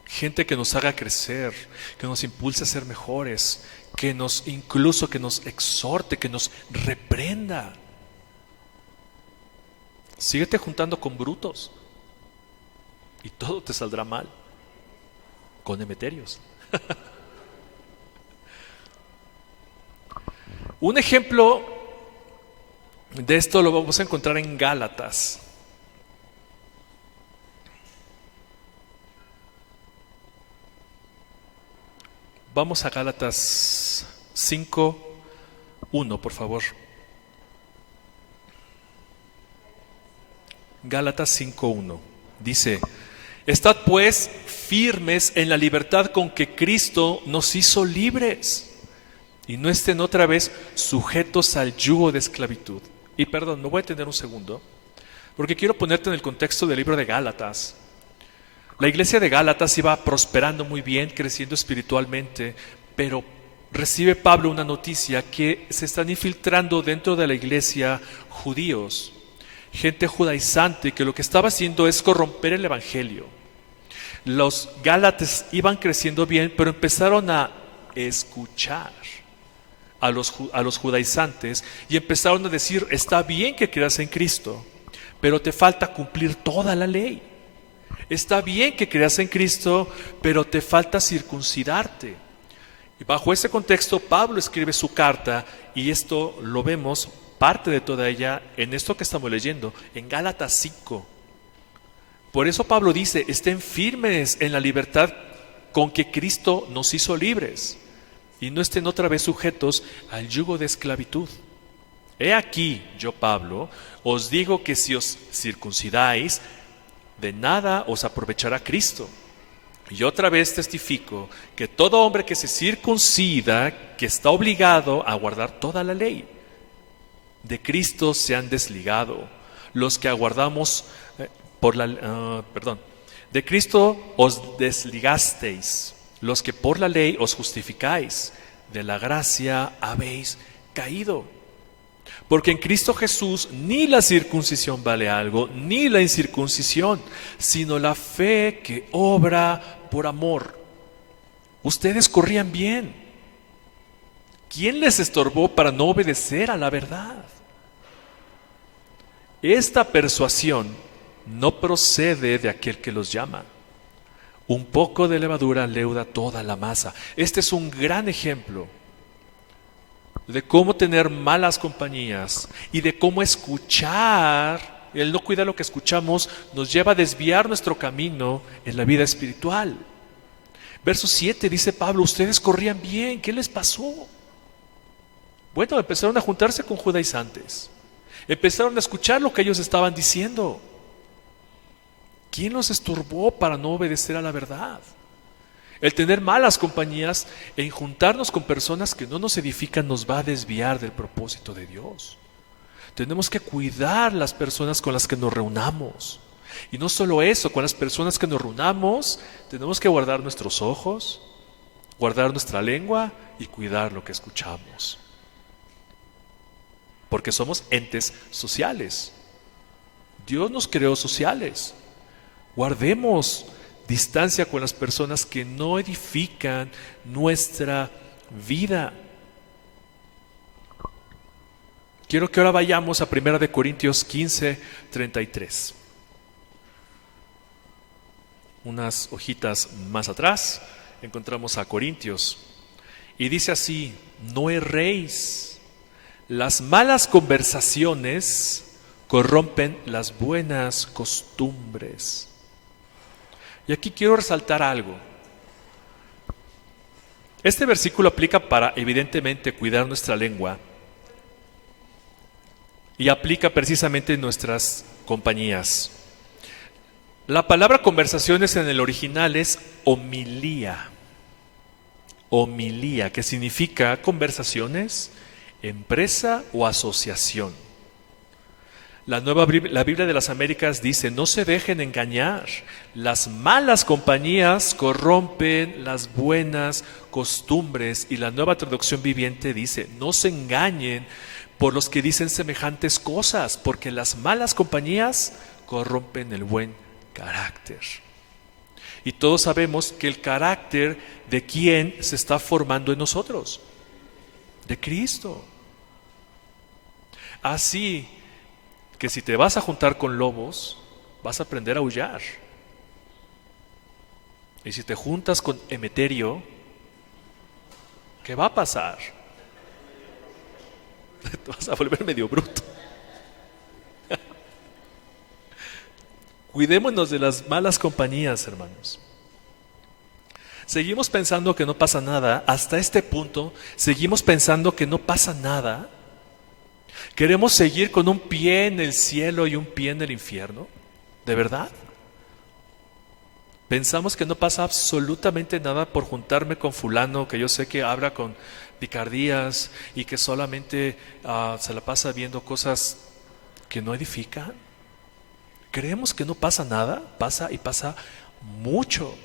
Gente que nos haga crecer, que nos impulse a ser mejores, que nos exhorte, que nos reprenda. Síguete juntando con brutos y todo te saldrá mal. Con emeterios. Un ejemplo de esto lo vamos a encontrar en Gálatas. Vamos a Gálatas 5:1, por favor. Gálatas 5:1 dice: estad pues firmes en la libertad con que Cristo nos hizo libres, y no estén otra vez sujetos al yugo de esclavitud. Y perdón, me voy a detener un segundo, porque quiero ponerte en el contexto del libro de Gálatas. La iglesia de Gálatas iba prosperando muy bien, creciendo espiritualmente, pero recibe Pablo una noticia que se están infiltrando dentro de la iglesia judíos, gente judaizante que lo que estaba haciendo es corromper el evangelio. Los Gálatas iban creciendo bien, pero empezaron a escuchar a los judaizantes y empezaron a decir, está bien que creas en Cristo, pero te falta cumplir toda la ley. Está bien que creas en Cristo, pero te falta circuncidarte. Y bajo ese contexto, Pablo escribe su carta, y esto lo vemos, parte de toda ella, en esto que estamos leyendo, en Gálatas 5. Por eso Pablo dice, estén firmes en la libertad con que Cristo nos hizo libres, y no estén otra vez sujetos al yugo de esclavitud. He aquí, yo Pablo, os digo que si os circuncidáis, de nada os aprovechará Cristo. Y otra vez testifico que todo hombre que se circuncida, que está obligado a guardar toda la ley, de Cristo se han desligado. Los que aguardamos de Cristo os desligasteis, los que por la ley os justificáis, de la gracia habéis caído. Porque en Cristo Jesús ni la circuncisión vale algo, ni la incircuncisión, sino la fe que obra por amor. Ustedes corrían bien. ¿Quién les estorbó para no obedecer a la verdad? Esta persuasión no procede de aquel que los llama. Un poco de levadura leuda toda la masa. Este es un gran ejemplo de cómo tener malas compañías y de cómo escuchar, el no cuidar lo que escuchamos, nos lleva a desviar nuestro camino en la vida espiritual. Verso 7 dice Pablo, ustedes corrían bien, ¿qué les pasó? Bueno, empezaron a juntarse con judaizantes, empezaron a escuchar lo que ellos estaban diciendo. ¿Quién los estorbó para no obedecer a la verdad? El tener malas compañías e juntarnos con personas que no nos edifican nos va a desviar del propósito de Dios. Tenemos que cuidar las personas con las que nos reunamos. Y no solo eso, con las personas que nos reunamos, tenemos que guardar nuestros ojos, guardar nuestra lengua y cuidar lo que escuchamos. Porque somos entes sociales. Dios nos creó sociales. Guardemos distancia con las personas que no edifican nuestra vida. Quiero que ahora vayamos a 1 Corintios 15, 33. Unas hojitas más atrás encontramos a Corintios y dice así: no erréis, las malas conversaciones corrompen las buenas costumbres. Y aquí quiero resaltar algo. Este versículo aplica para, evidentemente, cuidar nuestra lengua y aplica precisamente en nuestras compañías. La palabra conversaciones en el original es homilía. Homilía, que significa conversaciones, empresa o asociación. La Biblia de las Américas dice, no se dejen engañar, las malas compañías corrompen las buenas costumbres. Y la Nueva Traducción Viviente dice, no se engañen por los que dicen semejantes cosas, porque las malas compañías corrompen el buen carácter. Y todos sabemos que el carácter de quién se está formando en nosotros, de Cristo. Así que si te vas a juntar con lobos, vas a aprender a aullar. Y si te juntas con Emeterio, ¿qué va a pasar? Te vas a volver medio bruto. Cuidémonos de las malas compañías, hermanos. Seguimos pensando que no pasa nada. Hasta este punto, seguimos pensando que no pasa nada. ¿Queremos seguir con un pie en el cielo y un pie en el infierno? ¿De verdad? Pensamos que no pasa absolutamente nada por juntarme con fulano, que yo sé que habla con picardías y que solamente se la pasa viendo cosas que no edifican. ¿Creemos que no pasa nada? Pasa y pasa mucho.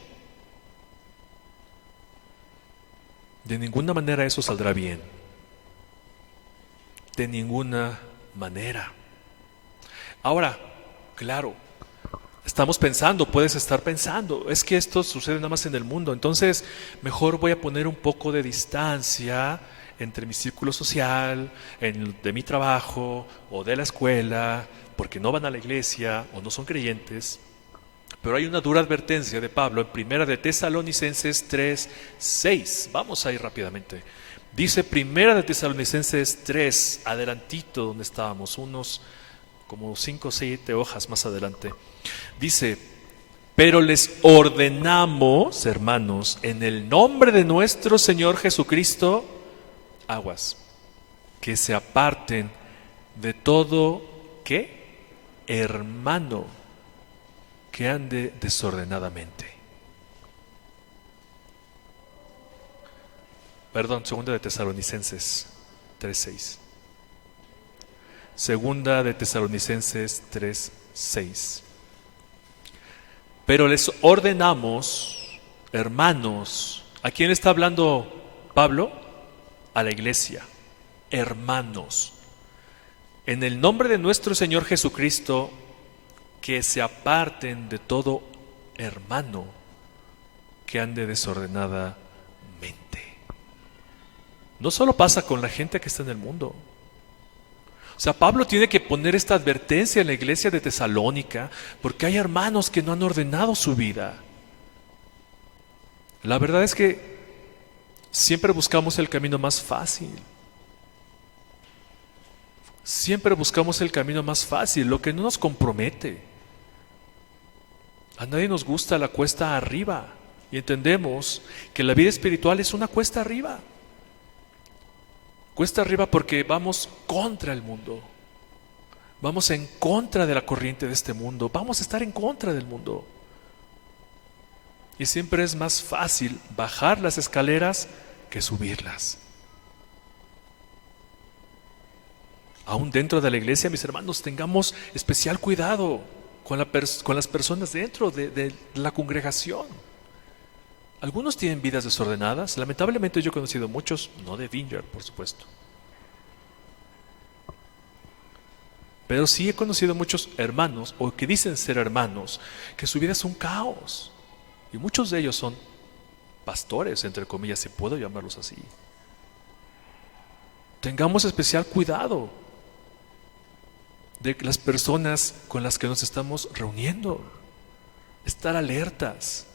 De ninguna manera eso saldrá bien. De ninguna manera. Ahora, claro, estamos pensando, puedes estar pensando, es que esto sucede nada más en el mundo, entonces mejor voy a poner un poco de distancia entre mi círculo social, de mi trabajo o de la escuela, porque no van a la iglesia o no son creyentes. Pero hay una dura advertencia de Pablo en Primera de Tesalonicenses 3:6. Vamos a ir rápidamente. Dice Primera de Tesalonicenses 3, adelantito donde estábamos, unos como 5 o 7 hojas más adelante. Dice: pero les ordenamos, hermanos, en el nombre de nuestro Señor Jesucristo, aguas, que se aparten de todo, ¿qué? Hermano que ande desordenadamente. Perdón, segunda de Tesalonicenses 3:6. Segunda de Tesalonicenses 3:6. Pero les ordenamos, hermanos. ¿A quién está hablando Pablo? A la iglesia. Hermanos, en el nombre de nuestro Señor Jesucristo, que se aparten de todo hermano que ande desordenadamente. No solo pasa con la gente que está en el mundo. O sea, Pablo tiene que poner esta advertencia en la iglesia de Tesalónica porque hay hermanos que no han ordenado su vida. La verdad es que siempre buscamos el camino más fácil. Siempre buscamos el camino más fácil, lo que no nos compromete. A nadie nos gusta la cuesta arriba y entendemos que la vida espiritual es una cuesta arriba. Cuesta arriba porque vamos contra el mundo. Vamos en contra de la corriente de este mundo. Vamos a estar en contra del mundo. Y siempre es más fácil bajar las escaleras que subirlas. Aún dentro de la iglesia, mis hermanos, tengamos especial cuidado con las personas dentro de la congregación. Algunos tienen vidas desordenadas. Lamentablemente yo he conocido muchos, no de Vineyard, por supuesto. Pero sí he conocido muchos hermanos, o que dicen ser hermanos, que su vida es un caos. Y muchos de ellos son pastores, entre comillas, si puedo llamarlos así. Tengamos especial cuidado de las personas con las que nos estamos reuniendo. Estar alertas.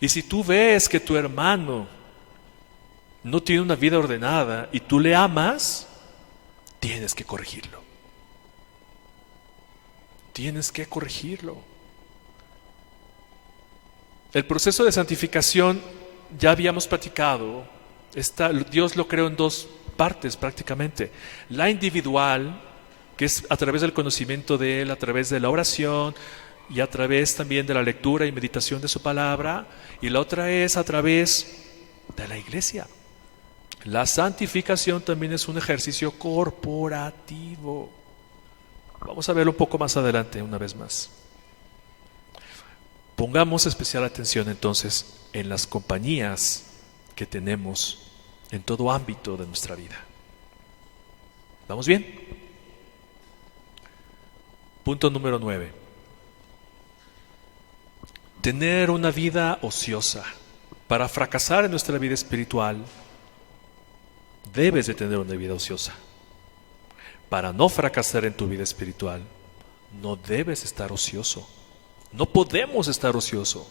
Y si tú ves que tu hermano no tiene una vida ordenada y tú le amas, tienes que corregirlo. Tienes que corregirlo. El proceso de santificación ya habíamos platicado. Dios lo creó en dos partes prácticamente. La individual, que es a través del conocimiento de Él, a través de la oración y a través también de la lectura y meditación de su palabra. Y la otra es a través de la iglesia. La santificación también es un ejercicio corporativo. Vamos a verlo un poco más adelante, una vez más. Pongamos especial atención entonces en las compañías que tenemos en todo ámbito de nuestra vida. ¿Vamos bien? Punto número 9. Tener una vida ociosa. Para fracasar en nuestra vida espiritual, debes de tener una vida ociosa. Para no fracasar en tu vida espiritual, no debes estar ocioso. No podemos estar ocioso.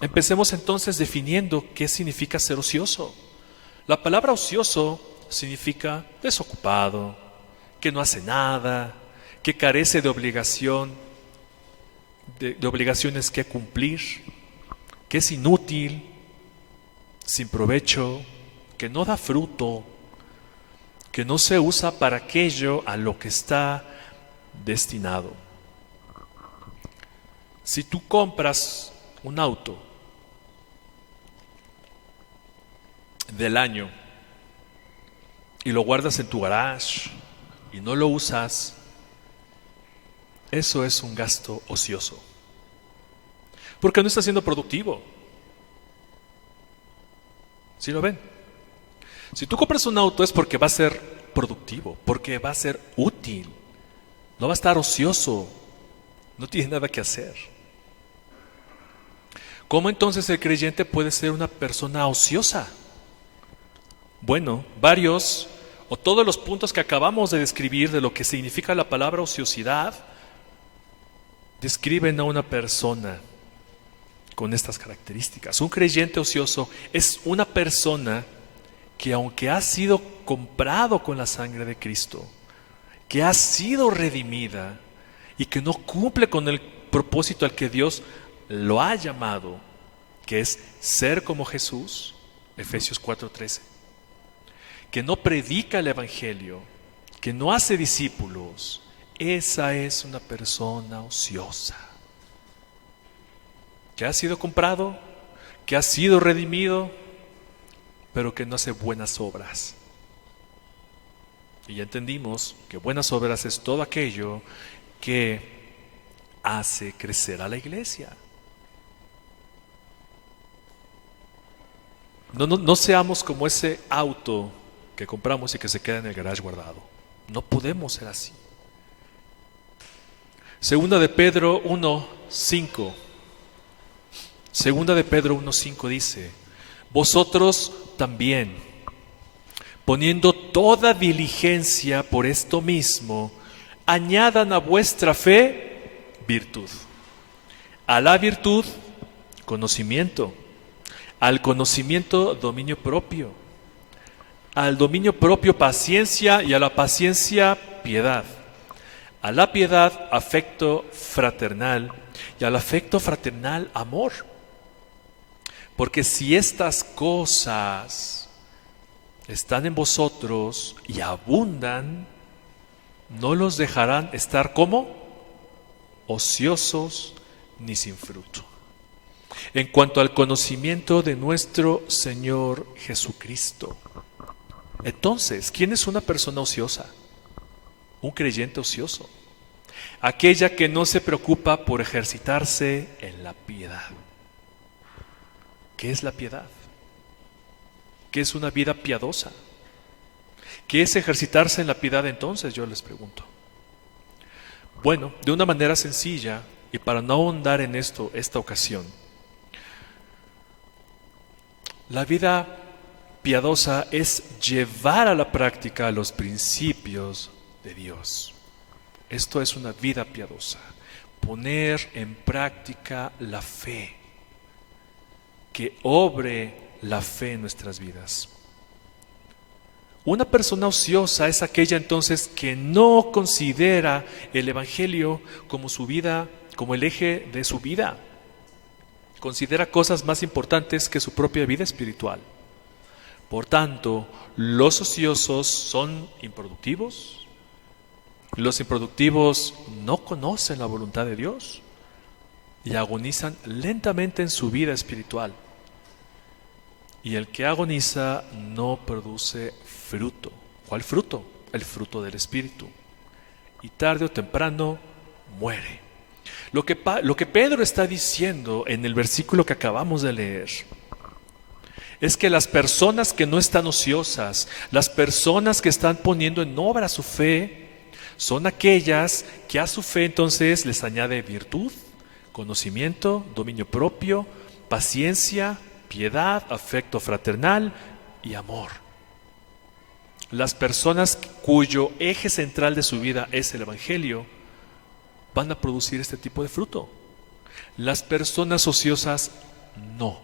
Empecemos entonces definiendo qué significa ser ocioso. La palabra ocioso significa desocupado, que no hace nada, que carece de obligación, de obligaciones que cumplir, que es inútil, sin provecho, que no da fruto, que no se usa para aquello a lo que está destinado. Si tú compras un auto del año y lo guardas en tu garage y no lo usas, eso es un gasto ocioso, porque no está siendo productivo. ¿Sí lo ven? Si tú compras un auto es porque va a ser productivo, porque va a ser útil, no va a estar ocioso, no tiene nada que hacer. ¿Cómo entonces el creyente puede ser una persona ociosa? Bueno, varios o todos los puntos que acabamos de describir de lo que significa la palabra ociosidad describen a una persona con estas características. Un creyente ocioso es una persona que, aunque ha sido comprado con la sangre de Cristo, que ha sido redimida y que no cumple con el propósito al que Dios lo ha llamado, que es ser como Jesús, Efesios 4:13, que no predica el evangelio, que no hace discípulos, esa es una persona ociosa, que ha sido comprado, que ha sido redimido, pero que no hace buenas obras. Y ya entendimos que buenas obras es todo aquello que hace crecer a la iglesia. No seamos como ese auto que compramos y que se queda en el garage guardado. No podemos ser así. Segunda de Pedro 1:5. Segunda de Pedro 1:5 dice: vosotros también, poniendo toda diligencia por esto mismo, añadan a vuestra fe virtud, a la virtud conocimiento, al conocimiento dominio propio, al dominio propio paciencia y a la paciencia piedad, a la piedad afecto fraternal y al afecto fraternal amor. Porque si estas cosas están en vosotros y abundan, no los dejarán estar como ociosos ni sin fruto. En cuanto al conocimiento de nuestro Señor Jesucristo. Entonces, ¿quién es una persona ociosa? Un creyente ocioso. Aquella que no se preocupa por ejercitarse en la piedad. ¿Qué es la piedad? ¿Qué es una vida piadosa? ¿Qué es ejercitarse en la piedad entonces? Yo les pregunto. Bueno, de una manera sencilla, y para no ahondar en esto esta ocasión, la vida piadosa es llevar a la práctica los principios de Dios. Esto es una vida piadosa, poner en práctica la fe, que obre la fe en nuestras vidas. Una persona ociosa es aquella entonces que no considera el evangelio como su vida, como el eje de su vida. Considera cosas más importantes que su propia vida espiritual. Por tanto, los ociosos son improductivos. Los improductivos no conocen la voluntad de Dios y agonizan lentamente en su vida espiritual. Y el que agoniza no produce fruto. ¿Cuál fruto? El fruto del Espíritu. Y tarde o temprano muere. Lo que Pedro está diciendo en el versículo que acabamos de leer es que las personas que no están ociosas, las personas que están poniendo en obra su fe, son aquellas que a su fe entonces les añade virtud, conocimiento, dominio propio, paciencia, piedad, afecto fraternal y amor. Las personas cuyo eje central de su vida es el evangelio van a producir este tipo de fruto. Las personas ociosas no.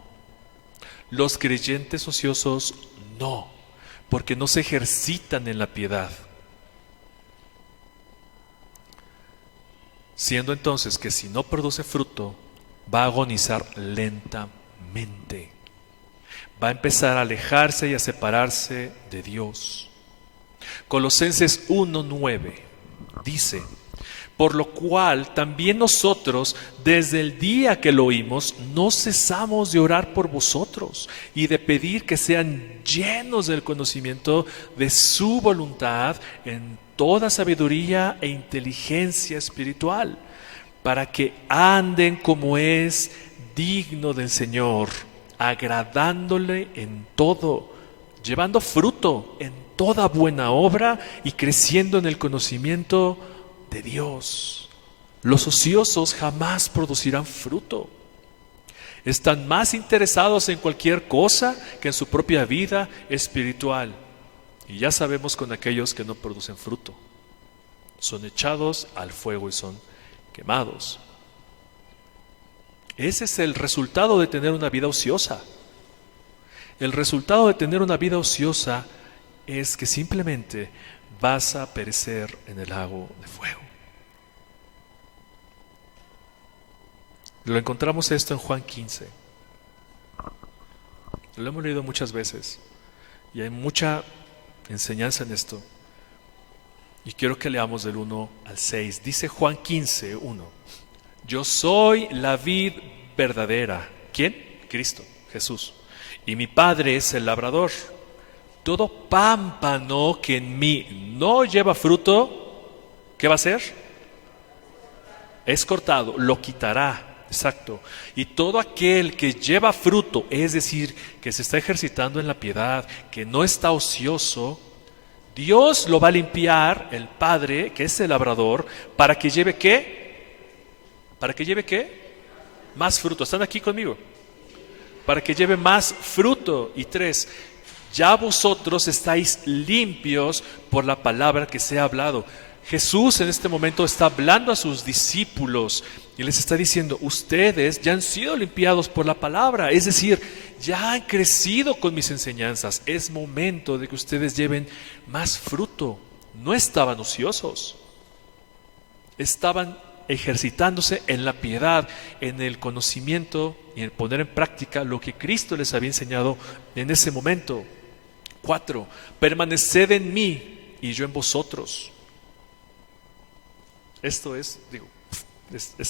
Los creyentes ociosos no, porque no se ejercitan en la piedad. Siendo entonces que si no produce fruto, va a agonizar lentamente. Va a empezar a alejarse y a separarse de Dios. Colosenses 1:9 dice: por lo cual también nosotros, desde el día que lo oímos, no cesamos de orar por vosotros y de pedir que sean llenos del conocimiento de su voluntad en toda sabiduría e inteligencia espiritual, para que anden como es digno del Señor, agradándole en todo, llevando fruto en toda buena obra y creciendo en el conocimiento de Dios. Los ociosos jamás producirán fruto. Están más interesados en cualquier cosa que en su propia vida espiritual. Y ya sabemos con aquellos que no producen fruto. Son echados al fuego y son quemados. Ese es el resultado de tener una vida ociosa. El resultado de tener una vida ociosa es que simplemente vas a perecer en el lago de fuego. Lo encontramos esto en Juan 15. Lo hemos leído muchas veces y hay mucha enseñanza en esto. Y quiero que leamos del 1 al 6. Dice Juan 15, 1. Yo soy la vid verdadera. ¿Quién? Cristo, Jesús. Y mi Padre es el labrador. Todo pámpano que en mí no lleva fruto, ¿qué va a hacer? Es cortado, lo quitará. Exacto. Y todo aquel que lleva fruto, es decir, que se está ejercitando en la piedad, que no está ocioso, Dios lo va a limpiar, el Padre, que es el labrador, para que lleve ¿qué? ¿Para que lleve qué? Más fruto. ¿Están aquí conmigo? Para que lleve más fruto. Y 3, ya vosotros estáis limpios por la palabra que se ha hablado. Jesús en este momento está hablando a sus discípulos y les está diciendo, ustedes ya han sido limpiados por la palabra, es decir, ya han crecido con mis enseñanzas. Es momento de que ustedes lleven más fruto. No estaban ociosos, estaban ejercitándose en la piedad, en el conocimiento y en poner en práctica lo que Cristo les había enseñado en ese momento. 4, permaneced en mí y yo en vosotros. Esto es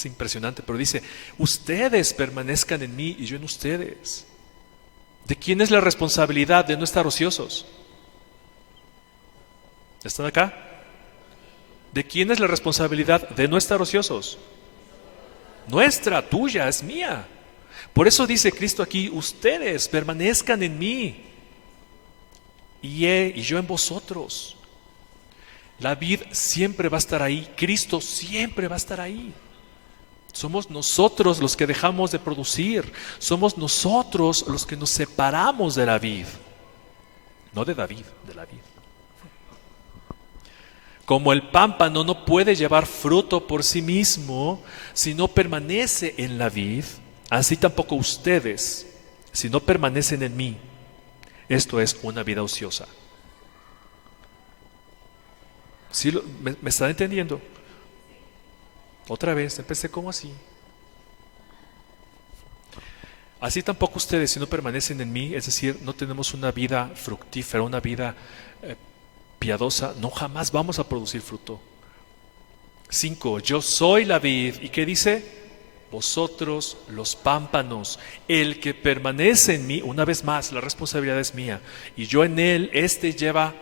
impresionante, pero dice, ustedes permanezcan en mí y yo en ustedes. ¿De quién es la responsabilidad de no estar ociosos? ¿Están acá? ¿De quién es la responsabilidad de no estar ociosos? Nuestra, tuya, es mía. Por eso dice Cristo aquí, ustedes permanezcan en mí y yo en vosotros. La vid siempre va a estar ahí, Cristo siempre va a estar ahí. Somos nosotros los que dejamos de producir, somos nosotros los que nos separamos de la vid, no de David, de la vid. Como el pámpano no puede llevar fruto por sí mismo si no permanece en la vid, así tampoco ustedes, si no permanecen en mí. Esto es una vida ociosa. ¿Sí me están entendiendo? Otra vez, empecé como así. Así tampoco ustedes, si no permanecen en mí, es decir, no tenemos una vida fructífera, una vida piadosa, no jamás vamos a producir fruto. 5, yo soy la vid. ¿Y qué dice? Vosotros los pámpanos. El que permanece en mí, una vez más, la responsabilidad es mía. Y yo en él, lleva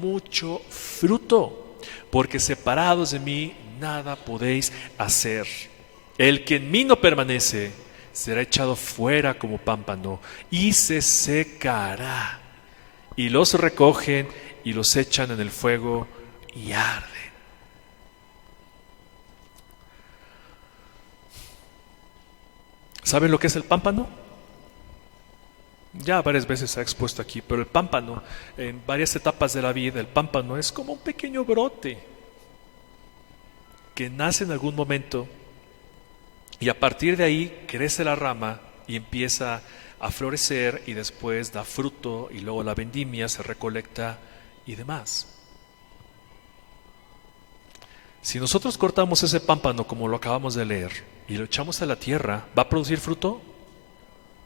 mucho fruto. Porque separados de mí nada podéis hacer. El que en mí no permanece será echado fuera como pámpano y se secará. Y los recogen y los echan en el fuego y arden. ¿Saben lo que es el pámpano? Ya varias veces se ha expuesto aquí, pero el pámpano, en varias etapas de la vida, el pámpano es como un pequeño brote que nace en algún momento y a partir de ahí crece la rama y empieza a florecer y después da fruto y luego la vendimia se recolecta y demás. Si nosotros cortamos ese pámpano como lo acabamos de leer y lo echamos a la tierra, ¿va a producir fruto?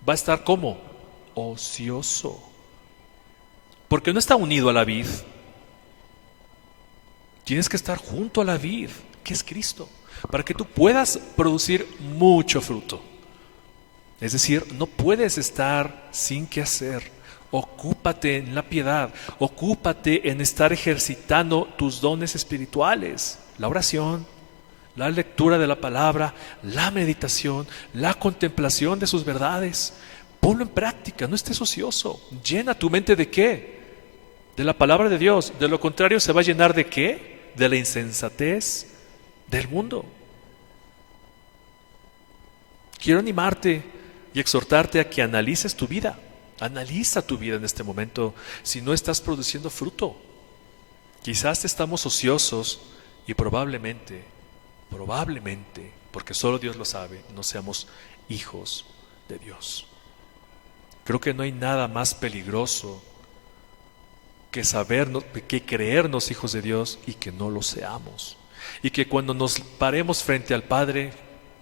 ¿Va a estar como? Ocioso, porque no está unido a la vid. Tienes que estar junto a la vid, que es Cristo, para que tú puedas producir mucho fruto. Es decir, no puedes estar sin qué hacer. Ocúpate en la piedad, ocúpate en estar ejercitando tus dones espirituales, la oración, la lectura de la palabra, la meditación, la contemplación de sus verdades. Ponlo en práctica, no estés ocioso. Llena tu mente ¿de qué? De la palabra de Dios. De lo contrario, ¿se va a llenar de qué? De la insensatez del mundo. Quiero animarte y exhortarte a que analices tu vida. Analiza tu vida en este momento si no estás produciendo fruto. Quizás estamos ociosos y probablemente, porque solo Dios lo sabe, no seamos hijos de Dios. Creo que no hay nada más peligroso que creernos hijos de Dios y que no lo seamos. Y que cuando nos paremos frente al Padre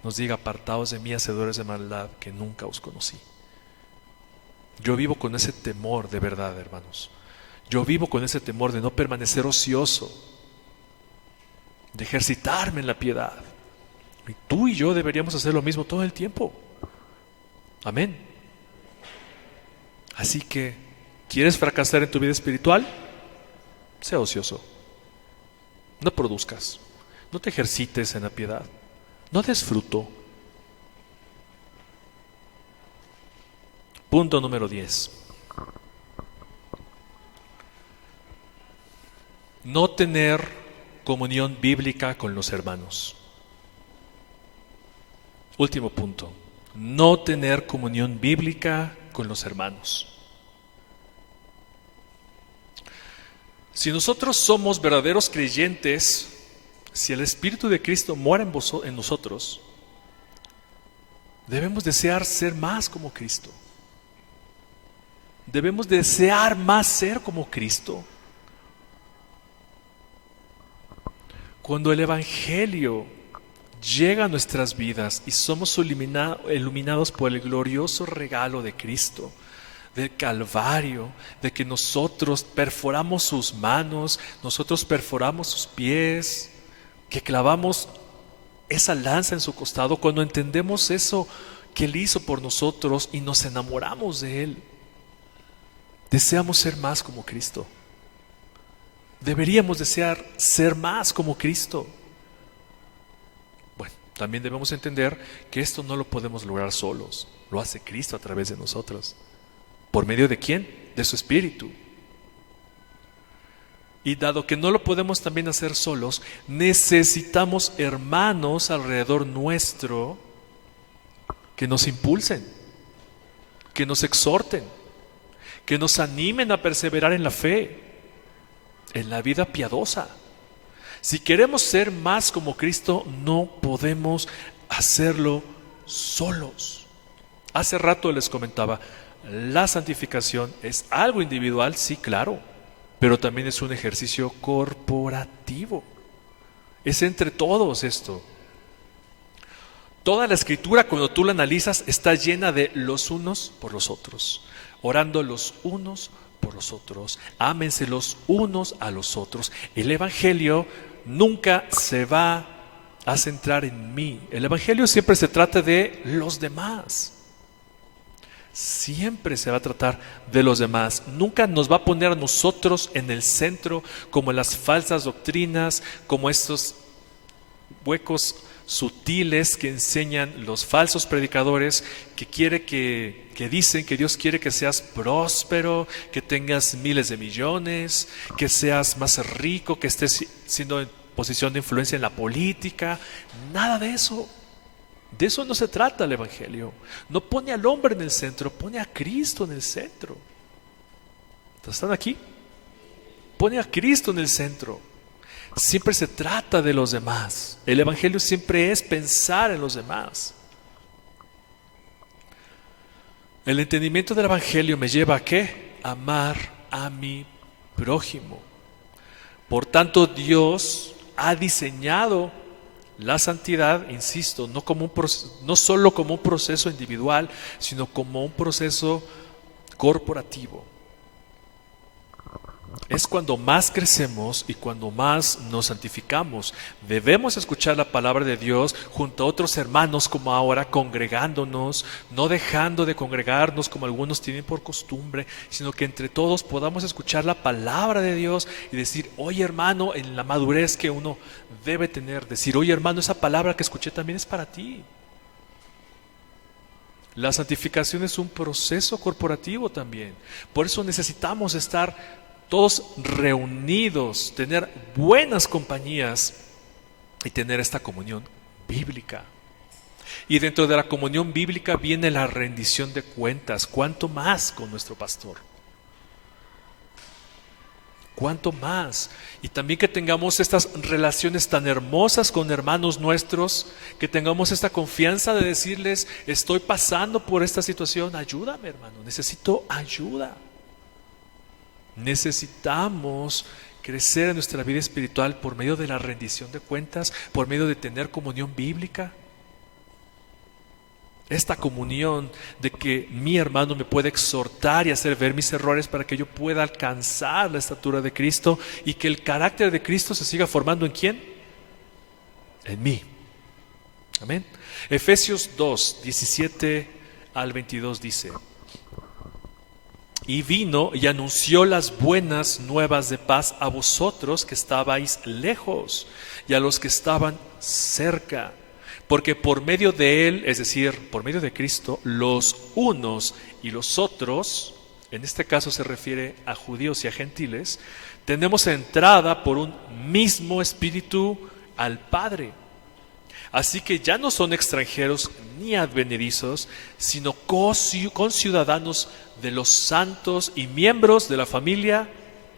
nos diga: apartaos de mí, hacedores de maldad, que nunca os conocí. Yo vivo con ese temor de verdad, hermanos. Yo vivo con ese temor de no permanecer ocioso, de ejercitarme en la piedad. Y tú y yo deberíamos hacer lo mismo todo el tiempo. Amén. Así que, ¿quieres fracasar en tu vida espiritual? Sea ocioso. No produzcas. No te ejercites en la piedad. No des fruto. Punto número 10. No tener comunión bíblica con los hermanos. Último punto. No tener comunión bíblica con los hermanos. Si nosotros somos verdaderos creyentes, si el Espíritu de Cristo mora en nosotros, debemos desear ser más como Cristo. Debemos desear más ser como Cristo. Cuando el Evangelio llega a nuestras vidas y somos iluminados por el glorioso regalo de Cristo, del Calvario, de que nosotros perforamos sus manos, nosotros perforamos sus pies, que clavamos esa lanza en su costado, cuando entendemos eso que Él hizo por nosotros y nos enamoramos de Él, deseamos ser más como Cristo. Deberíamos desear ser más como Cristo. Bueno, también debemos entender que esto no lo podemos lograr solos. Lo hace Cristo a través de nosotros. ¿Por medio de quién? De su Espíritu. Y dado que no lo podemos también hacer solos, necesitamos hermanos alrededor nuestro que nos impulsen, que nos exhorten, que nos animen a perseverar en la fe, en la vida piadosa. Si queremos ser más como Cristo, no podemos hacerlo solos. Hace rato les comentaba, la santificación es algo individual, sí, claro, pero también es un ejercicio corporativo. Es entre todos esto. Toda la Escritura, cuando tú la analizas, está llena de los unos por los otros, orando los unos por los otros, ámense los unos a los otros. El Evangelio nunca se va a centrar en mí. El Evangelio siempre se trata de los demás. Siempre se va a tratar de los demás. Nunca nos va a poner a nosotros en el centro, como las falsas doctrinas, como estos huecos sutiles que enseñan los falsos predicadores que dicen que Dios quiere que seas próspero, que tengas miles de millones, que seas más rico, que estés siendo en posición de influencia en la política. Nada de eso. De eso no se trata el Evangelio. No pone al hombre en el centro, pone a Cristo en el centro. ¿Están aquí? Pone a Cristo en el centro. Siempre se trata de los demás. El Evangelio siempre es pensar en los demás. El entendimiento del Evangelio me lleva a ¿qué? Amar a mi prójimo. Por tanto, Dios ha diseñado la santidad, insisto, no solo como un proceso individual, sino como un proceso corporativo. Es cuando más crecemos y cuando más nos santificamos. Debemos escuchar la palabra de Dios junto a otros hermanos, como ahora, congregándonos, no dejando de congregarnos como algunos tienen por costumbre, sino que entre todos podamos escuchar la palabra de Dios y decir: oye, hermano, en la madurez que uno debe tener, decir: oye, hermano, esa palabra que escuché también es para ti. La santificación es un proceso corporativo también. Por eso necesitamos estar todos reunidos, tener buenas compañías y tener esta comunión bíblica. Y dentro de la comunión bíblica viene la rendición de cuentas. ¿Cuánto más con nuestro pastor? ¿Cuánto más? Y también que tengamos estas relaciones tan hermosas con hermanos nuestros, que tengamos esta confianza de decirles, estoy pasando por esta situación, ayúdame hermano, necesito ayuda. Necesitamos crecer en nuestra vida espiritual por medio de la rendición de cuentas, por medio de tener comunión bíblica. Esta comunión de que mi hermano me puede exhortar y hacer ver mis errores para que yo pueda alcanzar la estatura de Cristo y que el carácter de Cristo se siga formando ¿en quién? En mí. Amén. Efesios 2, 17 al 22 dice: y vino y anunció las buenas nuevas de paz a vosotros que estabais lejos y a los que estaban cerca. Porque por medio de Él, es decir, por medio de Cristo, los unos y los otros, en este caso se refiere a judíos y a gentiles, tenemos entrada por un mismo espíritu al Padre. Así que ya no son extranjeros ni advenedizos, sino conciudadanos de los santos y miembros de la familia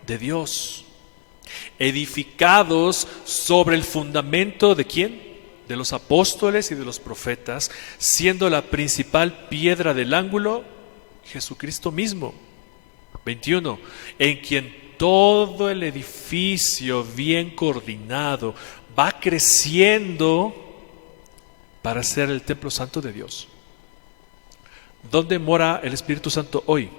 de Dios, edificados sobre el fundamento ¿de quién? De los apóstoles y de los profetas, siendo la principal piedra del ángulo Jesucristo mismo. 21. En quien todo el edificio bien coordinado va creciendo para ser el templo santo de Dios. ¿Dónde mora el Espíritu Santo hoy?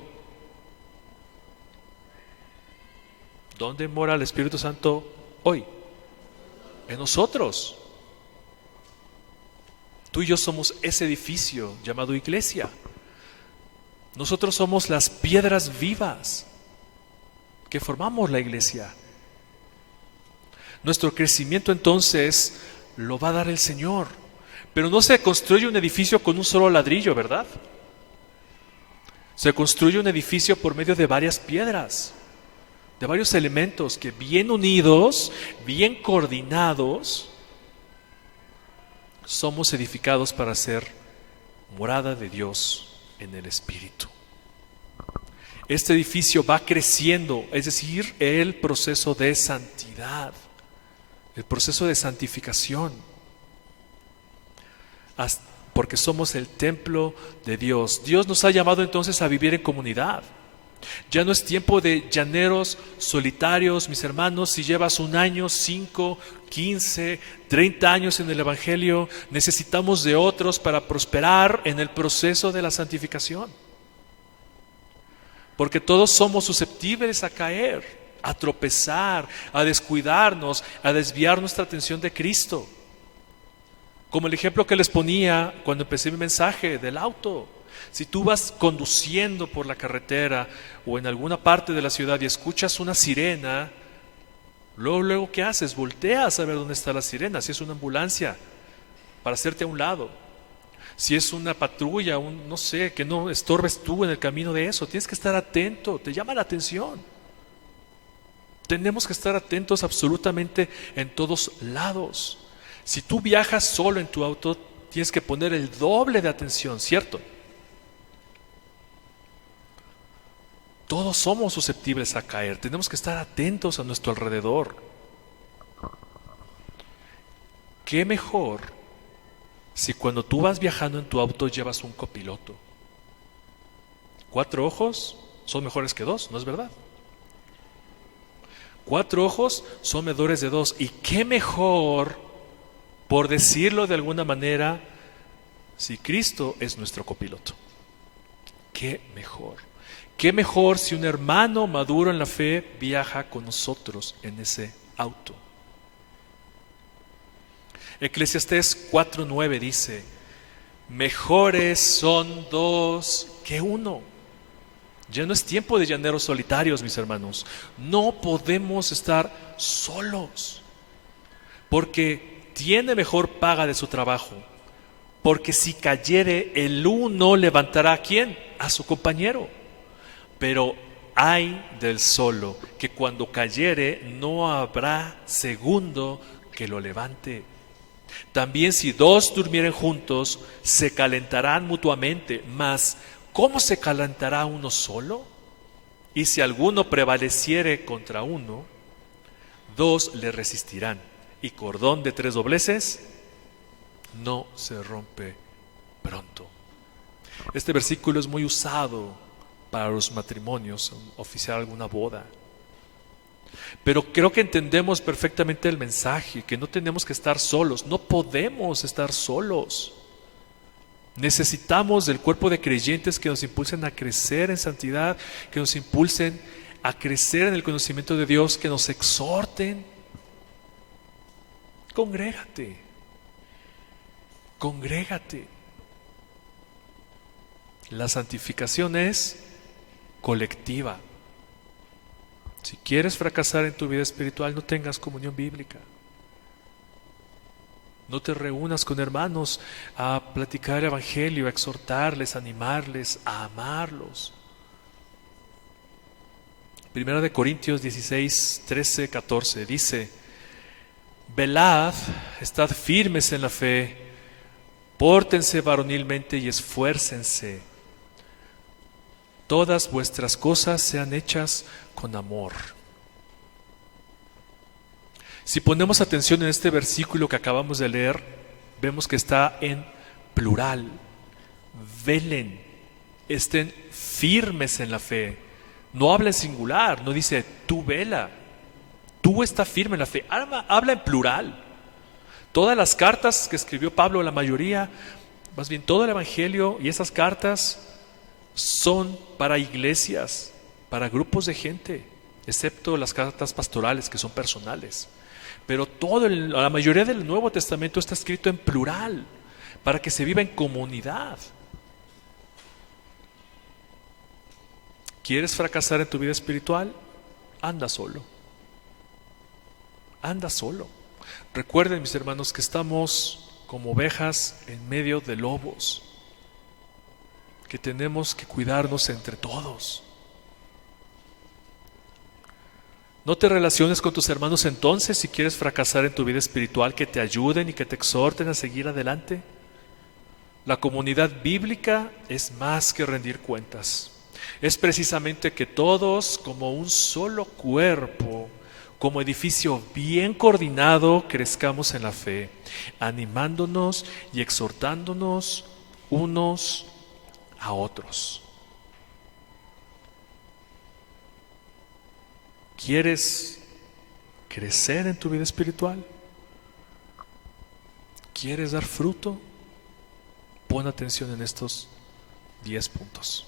¿Dónde mora el Espíritu Santo hoy? En nosotros. Tú y yo somos ese edificio llamado iglesia. Nosotros somos las piedras vivas que formamos la iglesia. Nuestro crecimiento entonces lo va a dar el Señor. Pero no se construye un edificio con un solo ladrillo, ¿verdad? Se construye un edificio por medio de varias piedras, de varios elementos que bien unidos, bien coordinados, somos edificados para ser morada de Dios en el Espíritu. Este edificio va creciendo, es decir, el proceso de santidad, el proceso de santificación, porque somos el templo de Dios. Dios nos ha llamado entonces a vivir en comunidad. Ya no es tiempo de llaneros solitarios, mis hermanos. Si llevas 1 año, 5, 15, 30 años en el Evangelio, necesitamos de otros para prosperar en el proceso de la santificación. Porque todos somos susceptibles a caer, a tropezar, a descuidarnos, a desviar nuestra atención de Cristo. Como el ejemplo que les ponía cuando empecé mi mensaje del auto. Si tú vas conduciendo por la carretera o en alguna parte de la ciudad y escuchas una sirena, luego ¿qué haces? Volteas a ver dónde está la sirena, si es una ambulancia, para hacerte a un lado. Si es una patrulla, no sé, que no estorbes tú en el camino de eso. Tienes que estar atento, te llama la atención. Tenemos que estar atentos absolutamente en todos lados. Si tú viajas solo en tu auto, tienes que poner el doble de atención, ¿cierto? Todos somos susceptibles a caer. Tenemos que estar atentos a nuestro alrededor. ¿Qué mejor si cuando tú vas viajando en tu auto llevas un copiloto? 4 ojos son mejores que 2, ¿no es verdad? 4 ojos son medidores de 2. Y qué mejor, por decirlo de alguna manera, si Cristo es nuestro copiloto. Qué mejor. Qué mejor si un hermano maduro en la fe viaja con nosotros en ese auto. Eclesiastés 4:9 dice: mejores son 2 que 1. Ya no es tiempo de llaneros solitarios, mis hermanos. No podemos estar solos, porque tiene mejor paga de su trabajo. Porque si cayere el uno, levantará ¿a quién? A su compañero. Pero ay del solo, que cuando cayere no habrá segundo que lo levante. También si dos durmieren juntos, se calentarán mutuamente, mas ¿cómo se calentará uno solo? Y si alguno prevaleciere contra uno, dos le resistirán, y cordón de 3 dobleces no se rompe pronto. Este versículo es muy usado para los matrimonios, oficiar alguna boda. Pero creo que entendemos perfectamente el mensaje, que no tenemos que estar solos, no podemos estar solos. Necesitamos del cuerpo de creyentes que nos impulsen a crecer en santidad, que nos impulsen a crecer en el conocimiento de Dios, que nos exhorten. Congrégate, congrégate. La santificación es colectiva. Si quieres fracasar en tu vida espiritual, no tengas comunión bíblica. No te reúnas con hermanos a platicar el evangelio, a exhortarles, a animarles, a amarlos. Primera de Corintios 16, 13, 14 dice: velad, estad firmes en la fe, pórtense varonilmente y esfuércense. Todas vuestras cosas sean hechas con amor. Si ponemos atención en este versículo que acabamos de leer, vemos que está en plural. Velen, estén firmes en la fe. No habla en singular, no dice tú vela, tú está firme en la fe. Habla en plural. Todas las cartas que escribió Pablo, la mayoría, más bien todo el evangelio y esas cartas son para iglesias, para grupos de gente, excepto las cartas pastorales que son personales. Pero la mayoría del Nuevo Testamento está escrito en plural, para que se viva en comunidad. ¿Quieres fracasar en tu vida espiritual? Anda solo. Anda solo. Recuerden, mis hermanos, que estamos como ovejas en medio de lobos, que tenemos que cuidarnos entre todos. No te relaciones con tus hermanos entonces si quieres fracasar en tu vida espiritual, que te ayuden y que te exhorten a seguir adelante. La comunidad bíblica es más que rendir cuentas. Es precisamente que todos, como un solo cuerpo, como edificio bien coordinado, crezcamos en la fe, animándonos y exhortándonos unos a otros. ¿Quieres crecer en tu vida espiritual? ¿Quieres dar fruto? Pon atención en estos 10 puntos.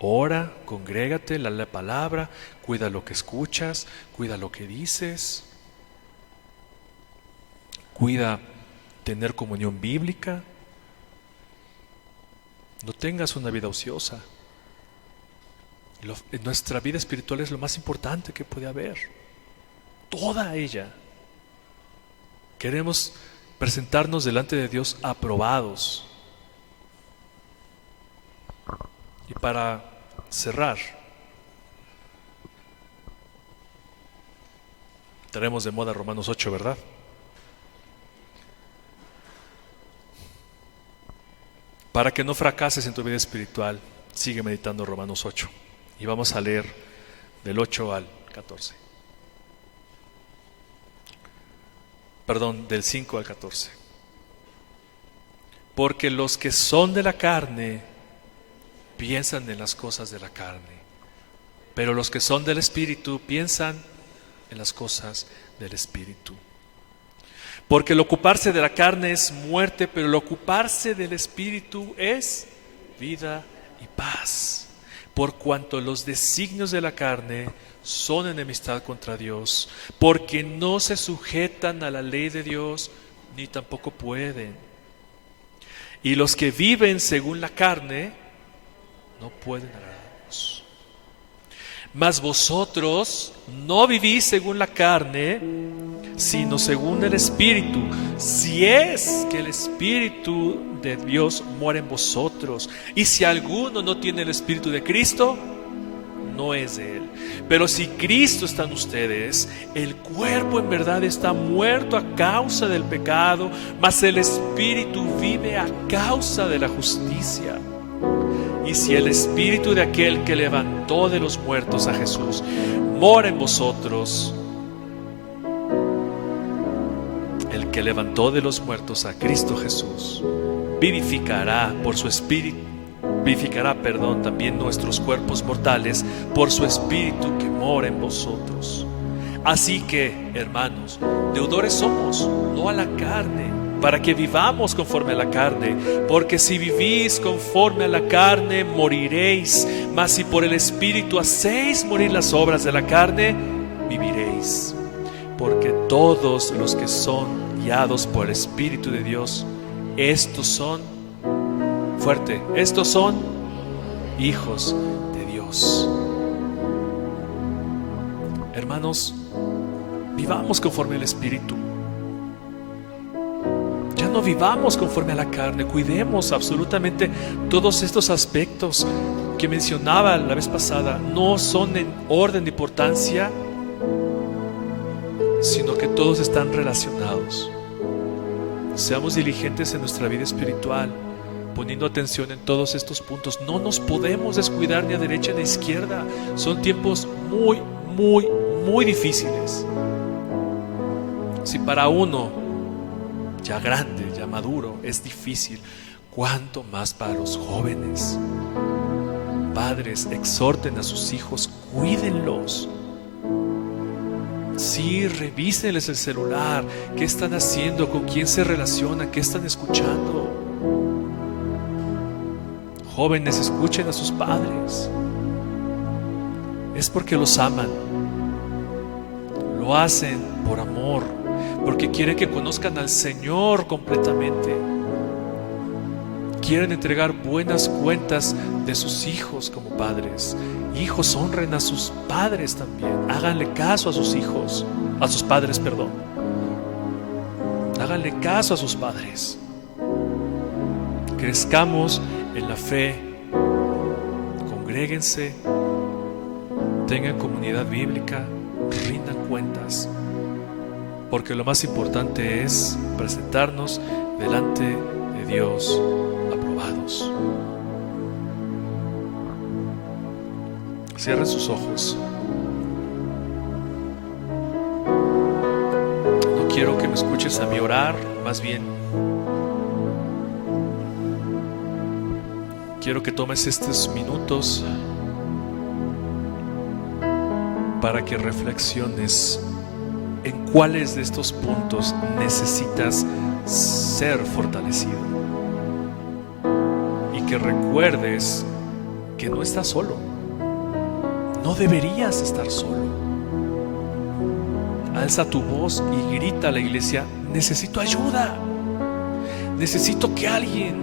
Ora, congrégate, lee la palabra, cuida lo que escuchas, cuida lo que dices, cuida tener comunión bíblica. No tengas una vida ociosa. Nuestra vida espiritual es lo más importante que puede haber. Toda ella. Queremos presentarnos delante de Dios aprobados. Y para cerrar, traemos de moda Romanos 8, ¿verdad? Para que no fracases en tu vida espiritual, sigue meditando Romanos 8. Y vamos a leer del 8 al 14. Perdón, del 5 al 14. Porque los que son de la carne piensan en las cosas de la carne, pero los que son del Espíritu piensan en las cosas del Espíritu. Porque el ocuparse de la carne es muerte, pero el ocuparse del Espíritu es vida y paz. Por cuanto los designios de la carne son enemistad contra Dios, porque no se sujetan a la ley de Dios, ni tampoco pueden. Y los que viven según la carne no pueden agradar a Dios. Mas vosotros no vivís según la carne, sino según el Espíritu, si es que el Espíritu de Dios mora en vosotros. Y si alguno no tiene el Espíritu de Cristo, no es de Él. Pero si Cristo está en ustedes, el cuerpo en verdad está muerto a causa del pecado, mas el espíritu vive a causa de la justicia. Y si el espíritu de aquel que levantó de los muertos a Jesús mora en vosotros, el que levantó de los muertos a Cristo Jesús vivificará por su espíritu, también nuestros cuerpos mortales por su espíritu que mora en vosotros. Así que, hermanos, deudores somos, no a la carne, para que vivamos conforme a la carne, porque si vivís conforme a la carne, moriréis, mas si por el espíritu hacéis morir las obras de la carne, viviréis. Porque todos los que son guiados por el Espíritu de Dios, estos son, fuerte, estos son hijos de Dios. Hermanos, vivamos conforme al Espíritu. Ya no vivamos conforme a la carne. Cuidemos absolutamente todos estos aspectos que mencionaba la vez pasada. No son en orden de importancia, sino que todos están relacionados. Seamos diligentes en nuestra vida espiritual, poniendo atención en todos estos puntos. No nos podemos descuidar ni a derecha ni a izquierda. Son tiempos muy difíciles. Si para uno ya grande, ya maduro, es difícil, ¿cuánto más para los jóvenes? Padres, exhorten a sus hijos, cuídenlos. Sí, revísenles el celular, qué están haciendo, con quién se relacionan, qué están escuchando. Jóvenes, escuchen a sus padres. Es porque los aman. Lo hacen por amor, porque quieren que conozcan al Señor completamente. Quieren entregar buenas cuentas de sus hijos como padres. Hijos, honren a sus padres también. Háganle caso a sus hijos, a sus padres, perdón. Háganle caso a sus padres. Crezcamos en la fe. Congréguense. Tengan comunidad bíblica. Rindan cuentas. Porque lo más importante es presentarnos delante de Dios aprobados. Cierren sus ojos. No quiero que me escuches a mí orar, más bien quiero que tomes estos minutos para que reflexiones en cuáles de estos puntos necesitas ser fortalecido y que recuerdes que no estás solo. No deberías estar solo. Alza tu voz y grita a la iglesia: necesito ayuda. Necesito que alguien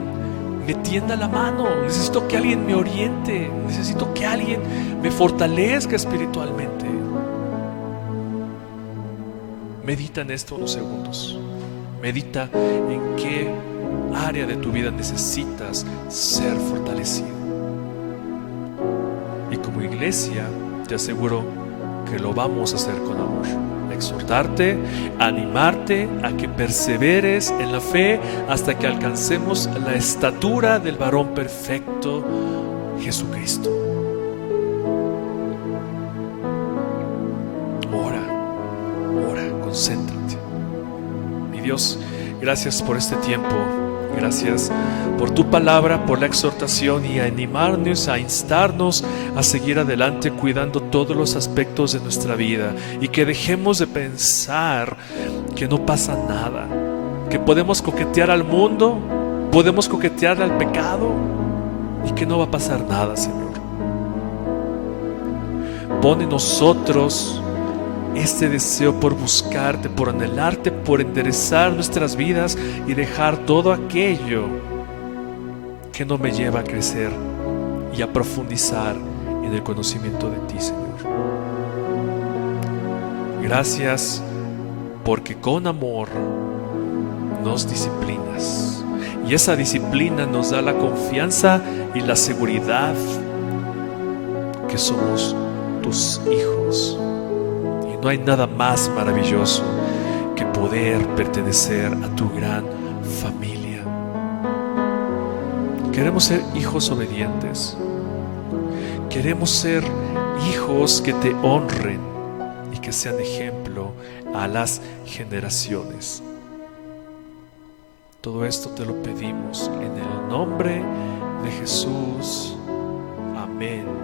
me tienda la mano. Necesito que alguien me oriente. Necesito que alguien me fortalezca espiritualmente. Medita en esto unos segundos. Medita en qué área de tu vida necesitas ser fortalecido. Y como iglesia te aseguro que lo vamos a hacer con amor. Exhortarte, animarte a que perseveres en la fe hasta que alcancemos la estatura del varón perfecto, Jesucristo. Ora, concéntrate. Mi Dios, gracias por este tiempo. Gracias por tu palabra, por la exhortación y a animarnos, a instarnos a seguir adelante cuidando todos los aspectos de nuestra vida y que dejemos de pensar que no pasa nada, que podemos coquetear al mundo, podemos coquetear al pecado y que no va a pasar nada, Señor. Pon en nosotros este deseo por buscarte, por anhelarte, por enderezar nuestras vidas y dejar todo aquello que no me lleva a crecer y a profundizar en el conocimiento de ti, Señor. Gracias porque con amor nos disciplinas y esa disciplina nos da la confianza y la seguridad que somos tus hijos. Y no hay nada más maravilloso que poder pertenecer a tu gran familia. Queremos ser hijos obedientes. Queremos ser hijos que te honren y que sean ejemplo a las generaciones. Todo esto te lo pedimos en el nombre de Jesús. Amén.